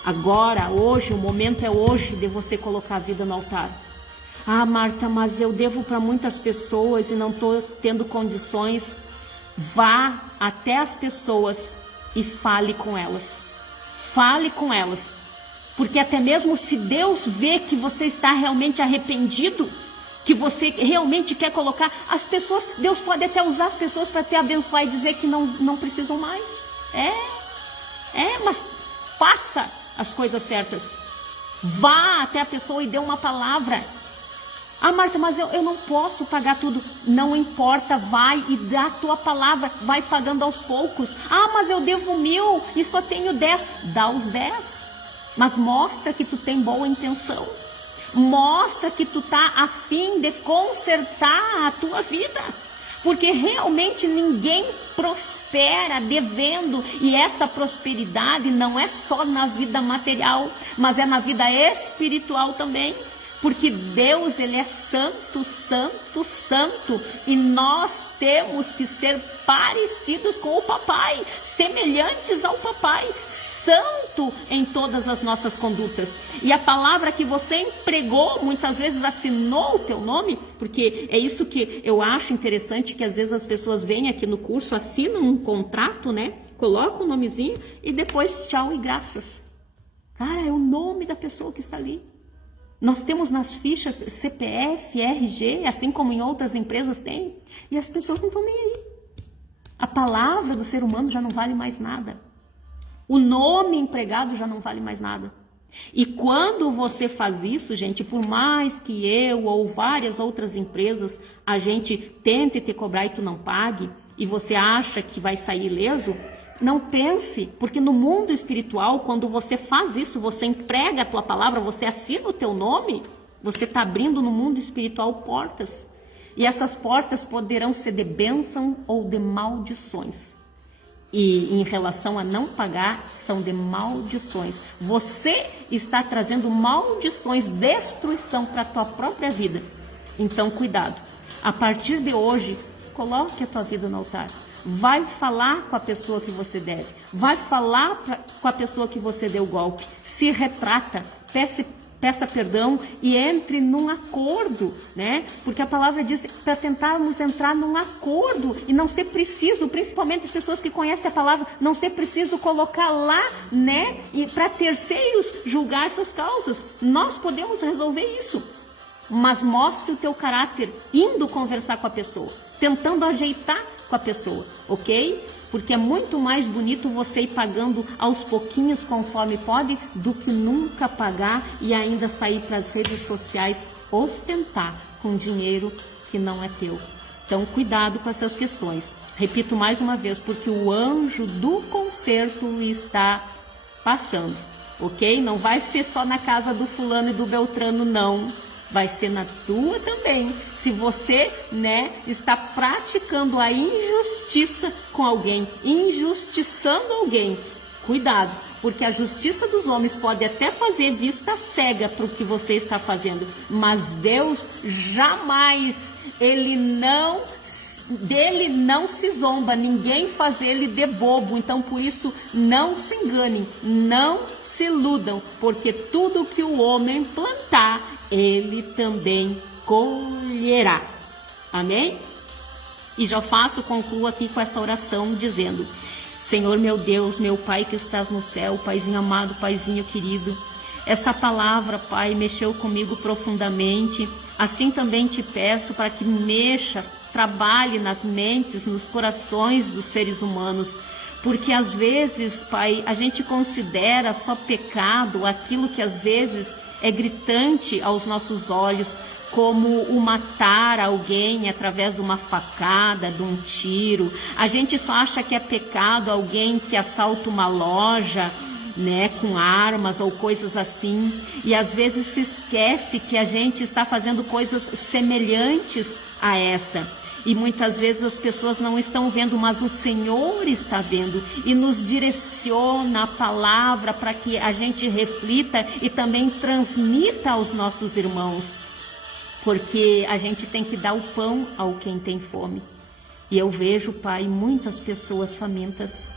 Agora, hoje, o momento é hoje de você colocar a vida no altar. Ah, Marta, mas eu devo para muitas pessoas e não estou tendo condições. Vá até as pessoas e fale com elas. Fale com elas. Porque até mesmo se Deus vê que você está realmente arrependido, que você realmente quer colocar, as pessoas, Deus pode até usar as pessoas para te abençoar e dizer que não precisam mais. Mas faça as coisas certas. Vá até a pessoa e dê uma palavra. Ah, Marta, mas eu não posso pagar tudo. Não importa, vai e dá a tua palavra, vai pagando aos poucos. Ah, mas eu devo 1.000 e só tenho 10. Dá os 10. Mas mostra que tu tem boa intenção. Mostra que tu tá a fim de consertar a tua vida. Porque realmente ninguém prospera devendo. E essa prosperidade não é só na vida material, mas é na vida espiritual também. Porque Deus, Ele é santo, santo, santo. E nós temos que ser parecidos com o papai, semelhantes ao papai, santo em todas as nossas condutas. E a palavra que você empregou, muitas vezes assinou o teu nome, porque é isso que eu acho interessante, que às vezes as pessoas vêm aqui no curso, assinam um contrato, né? Colocam o nomezinho e depois tchau e graças. Cara, é o nome da pessoa que está ali. Nós temos nas fichas CPF, RG, assim como em outras empresas tem, e as pessoas não estão nem aí. A palavra do ser humano já não vale mais nada. O nome empregado já não vale mais nada. E quando você faz isso, gente, por mais que eu ou várias outras empresas, a gente tente te cobrar e tu não pague, e você acha que vai sair ileso, não pense, porque no mundo espiritual, quando você faz isso, você emprega a tua palavra, você assina o teu nome, Você está abrindo no mundo espiritual portas. E essas portas poderão ser de bênção ou de maldições. E em relação a não pagar, são de maldições. Você está trazendo maldições, destruição para a tua própria vida. Então, cuidado. A partir de hoje, coloque a tua vida no altar. Vai falar com a pessoa que você deve. Vai falar com a pessoa que você deu o golpe. Se retrata, peça perdão e entre num acordo, né? Porque a palavra diz para tentarmos entrar num acordo e não ser preciso, principalmente as pessoas que conhecem a palavra, não ser preciso colocar lá, né? E para terceiros julgar essas causas. Nós podemos resolver isso, mas mostre o teu caráter indo conversar com a pessoa, tentando ajeitar com a pessoa, ok? Porque é muito mais bonito você ir pagando aos pouquinhos conforme pode do que nunca pagar e ainda sair para as redes sociais ostentar com dinheiro que não é teu. Então, cuidado com essas questões. Repito mais uma vez, porque o anjo do conserto está passando, ok? Não vai ser só na casa do fulano e do beltrano, não. Vai ser na tua também, se você, né, está praticando a injustiça com alguém, injustiçando alguém. Cuidado, porque a justiça dos homens pode até fazer vista cega para o que você está fazendo, mas Deus jamais, dele não se zomba, ninguém faz ele de bobo. Então, por isso, não se enganem, não se iludam, porque tudo que o homem plantar, ele também colherá. Amém? E já concluo aqui com essa oração dizendo: Senhor meu Deus, meu Pai que estás no céu, Paizinho amado, Paizinho querido, essa palavra, Pai, mexeu comigo profundamente. Assim também te peço para que trabalhe nas mentes, nos corações dos seres humanos. Porque às vezes, Pai, a gente considera só pecado aquilo que às vezes é gritante aos nossos olhos, como o matar alguém através de uma facada, de um tiro. A gente só acha que é pecado alguém que assalta uma loja, né, com armas ou coisas assim. E às vezes se esquece que a gente está fazendo coisas semelhantes a essa. E muitas vezes as pessoas não estão vendo, mas o Senhor está vendo e nos direciona a palavra para que a gente reflita e também transmita aos nossos irmãos, porque a gente tem que dar o pão ao quem tem fome. E eu vejo, Pai, muitas pessoas famintas,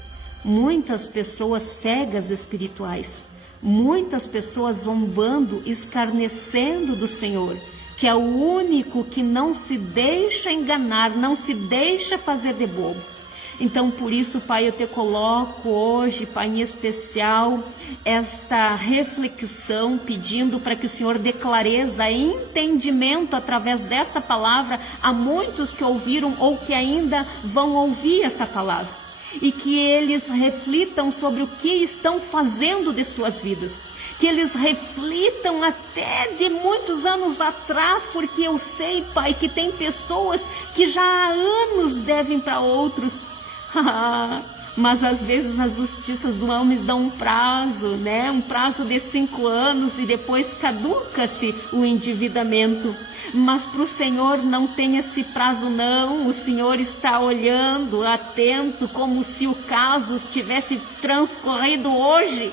muitas pessoas cegas espirituais, muitas pessoas zombando, escarnecendo do Senhor, que é o único que não se deixa enganar, não se deixa fazer de bobo. Então, por isso, Pai, eu te coloco hoje, Pai, em especial, esta reflexão, pedindo para que o Senhor dê clareza e entendimento através dessa palavra a muitos que ouviram ou que ainda vão ouvir essa palavra. E que eles reflitam sobre o que estão fazendo de suas vidas. Que eles reflitam até de muitos anos atrás, porque eu sei, Pai, que tem pessoas que já há anos devem para outros. Mas às vezes as justiças do homem dão um prazo, né? Um prazo de 5 anos e depois caduca-se o endividamento. Mas para o Senhor não tem esse prazo não. O Senhor está olhando, atento, como se o caso tivesse transcorrido hoje.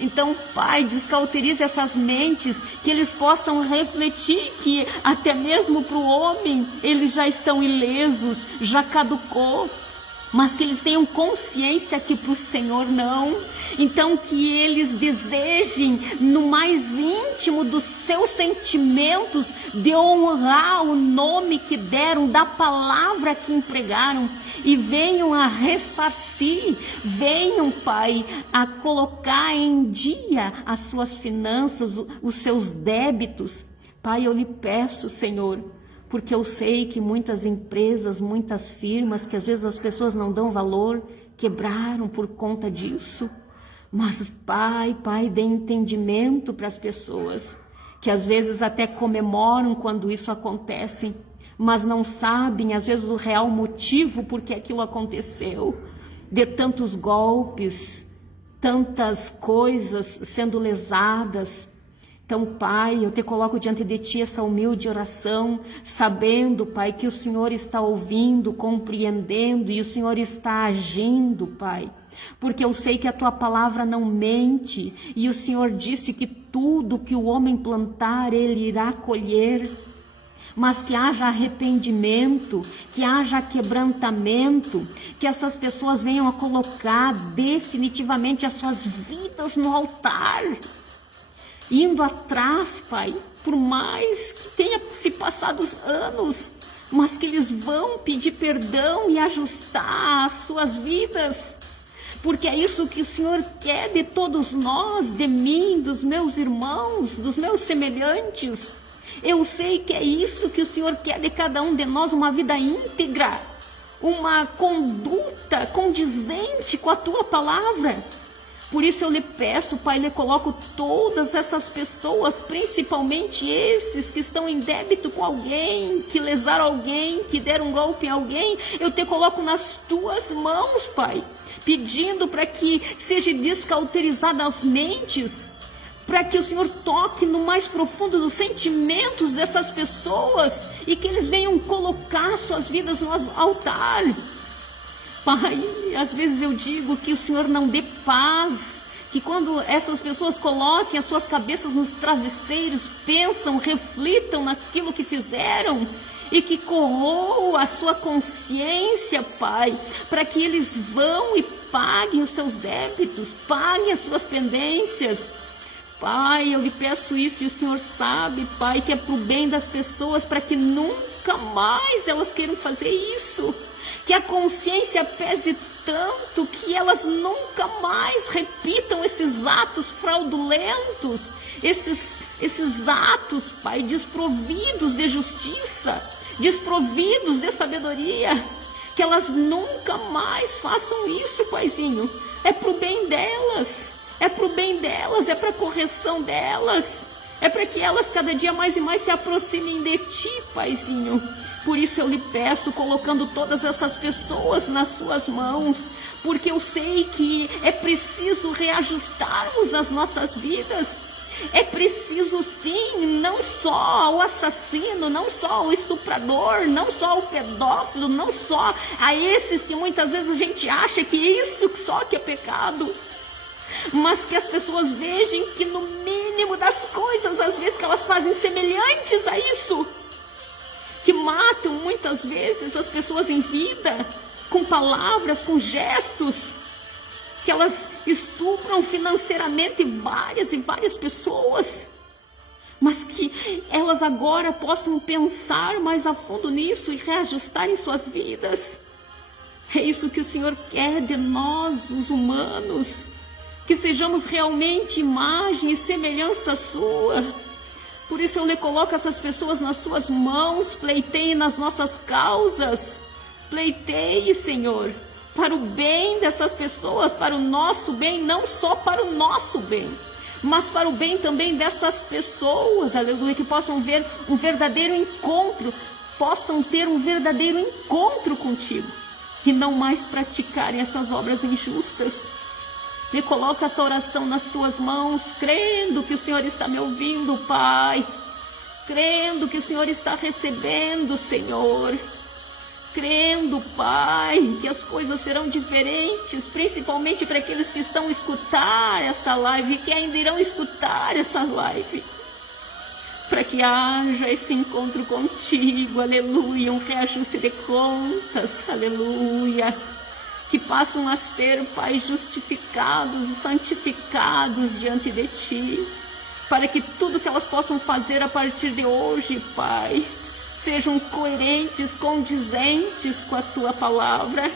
Então, Pai, descauterize essas mentes, que eles possam refletir que até mesmo para o homem eles já estão ilesos, já caducou, mas que eles tenham consciência que para o Senhor não. Então, que eles desejem no mais íntimo dos seus sentimentos de honrar o nome que deram, da palavra que empregaram, e venham a ressarcir, venham, Pai, a colocar em dia as suas finanças, os seus débitos. Pai, eu lhe peço, Senhor, porque eu sei que muitas empresas, muitas firmas, que às vezes as pessoas não dão valor, quebraram por conta disso. Mas, Pai, dê entendimento para as pessoas, que às vezes até comemoram quando isso acontece, mas não sabem, às vezes, o real motivo por que aquilo aconteceu, de tantos golpes, tantas coisas sendo lesadas. Então, Pai, eu te coloco diante de Ti essa humilde oração, sabendo, Pai, que o Senhor está ouvindo, compreendendo e o Senhor está agindo, Pai. Porque eu sei que a Tua palavra não mente e o Senhor disse que tudo que o homem plantar, ele irá colher. Mas que haja arrependimento, que haja quebrantamento, que essas pessoas venham a colocar definitivamente as suas vidas no altar. Indo atrás, Pai, por mais que tenha se passado os anos, mas que eles vão pedir perdão e ajustar as suas vidas, porque é isso que o Senhor quer de todos nós, de mim, dos meus irmãos, dos meus semelhantes. Eu sei que é isso que o Senhor quer de cada um de nós, uma vida íntegra, uma conduta condizente com a Tua palavra. Por isso eu lhe peço, Pai, lhe coloco todas essas pessoas, principalmente esses que estão em débito com alguém, que lesaram alguém, que deram um golpe em alguém, eu te coloco nas Tuas mãos, Pai, pedindo para que seja descauterizada as mentes, para que o Senhor toque no mais profundo dos sentimentos dessas pessoas e que eles venham colocar suas vidas no altar. Pai, às vezes eu digo que o Senhor não dê paz, que quando essas pessoas coloquem as suas cabeças nos travesseiros, pensam, reflitam naquilo que fizeram e que corroa a sua consciência, Pai, para que eles vão e paguem os seus débitos, paguem as suas pendências. Pai, eu lhe peço isso e o Senhor sabe, Pai, que é para o bem das pessoas, para que nunca mais elas queiram fazer isso. Que a consciência pese tanto que elas nunca mais repitam esses atos fraudulentos, esses atos, Pai, desprovidos de justiça, desprovidos de sabedoria. Que elas nunca mais façam isso, Paizinho. É para o bem delas. É para o bem delas, é para a correção delas, é para que elas cada dia mais e mais se aproximem de Ti, Paizinho. Por isso eu lhe peço, colocando todas essas pessoas nas Suas mãos, porque eu sei que é preciso reajustarmos as nossas vidas. É preciso sim, não só o assassino, não só o estuprador, não só o pedófilo, não só a esses que muitas vezes a gente acha que isso só que é pecado, mas que as pessoas vejam que no mínimo das coisas, às vezes que elas fazem semelhantes a isso, que matam muitas vezes as pessoas em vida, com palavras, com gestos, que elas estupram financeiramente várias e várias pessoas, mas que elas agora possam pensar mais a fundo nisso e reajustarem suas vidas. É isso que o Senhor quer de nós, os humanos, que sejamos realmente imagem e semelhança Sua. Por isso eu lhe coloco essas pessoas nas Suas mãos, pleiteie nas nossas causas, pleiteie, Senhor, para o bem dessas pessoas, para o nosso bem, não só para o nosso bem, mas para o bem também dessas pessoas, aleluia, que possam ver um verdadeiro encontro, possam ter um verdadeiro encontro contigo, e não mais praticarem essas obras injustas. Me coloca essa oração nas Tuas mãos, crendo que o Senhor está me ouvindo, Pai. Crendo que o Senhor está recebendo, Senhor. Crendo, Pai, que as coisas serão diferentes, principalmente para aqueles que estão a escutar essa live, que ainda irão escutar essa live. Para que haja esse encontro contigo, aleluia, um reajuste de contas, aleluia. Que passam a ser, Pai, justificados e santificados diante de Ti, para que tudo que elas possam fazer a partir de hoje, Pai, sejam coerentes, condizentes com a Tua palavra,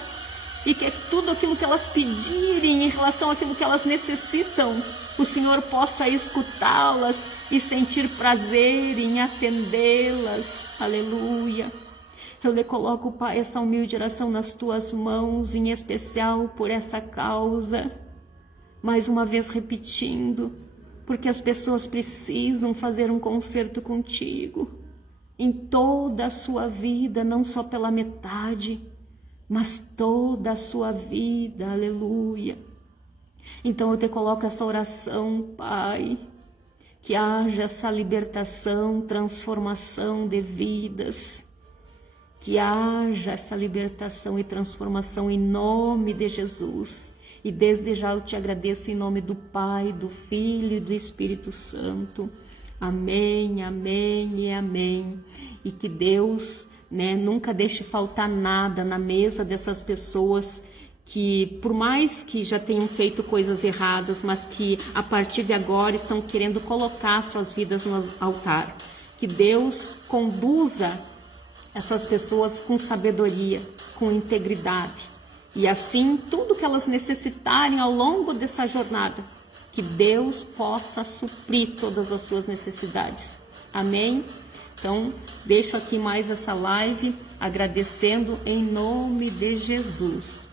e que tudo aquilo que elas pedirem em relação àquilo que elas necessitam, o Senhor possa escutá-las e sentir prazer em atendê-las, aleluia. Eu lhe coloco, Pai, essa humilde oração nas Tuas mãos, em especial por essa causa. Mais uma vez repetindo, porque as pessoas precisam fazer um concerto contigo, em toda a sua vida, não só pela metade, mas toda a sua vida, aleluia. Então eu te coloco essa oração, Pai, que haja essa libertação, transformação de vidas, que haja essa libertação e transformação em nome de Jesus. E desde já eu te agradeço em nome do Pai, do Filho e do Espírito Santo. Amém, amém e amém. E que Deus, nunca deixe faltar nada na mesa dessas pessoas que, por mais que já tenham feito coisas erradas, mas que a partir de agora estão querendo colocar suas vidas no altar. Que Deus conduza essas pessoas com sabedoria, com integridade. E assim, tudo que elas necessitarem ao longo dessa jornada, que Deus possa suprir todas as suas necessidades. Amém? Então, deixo aqui mais essa live agradecendo em nome de Jesus.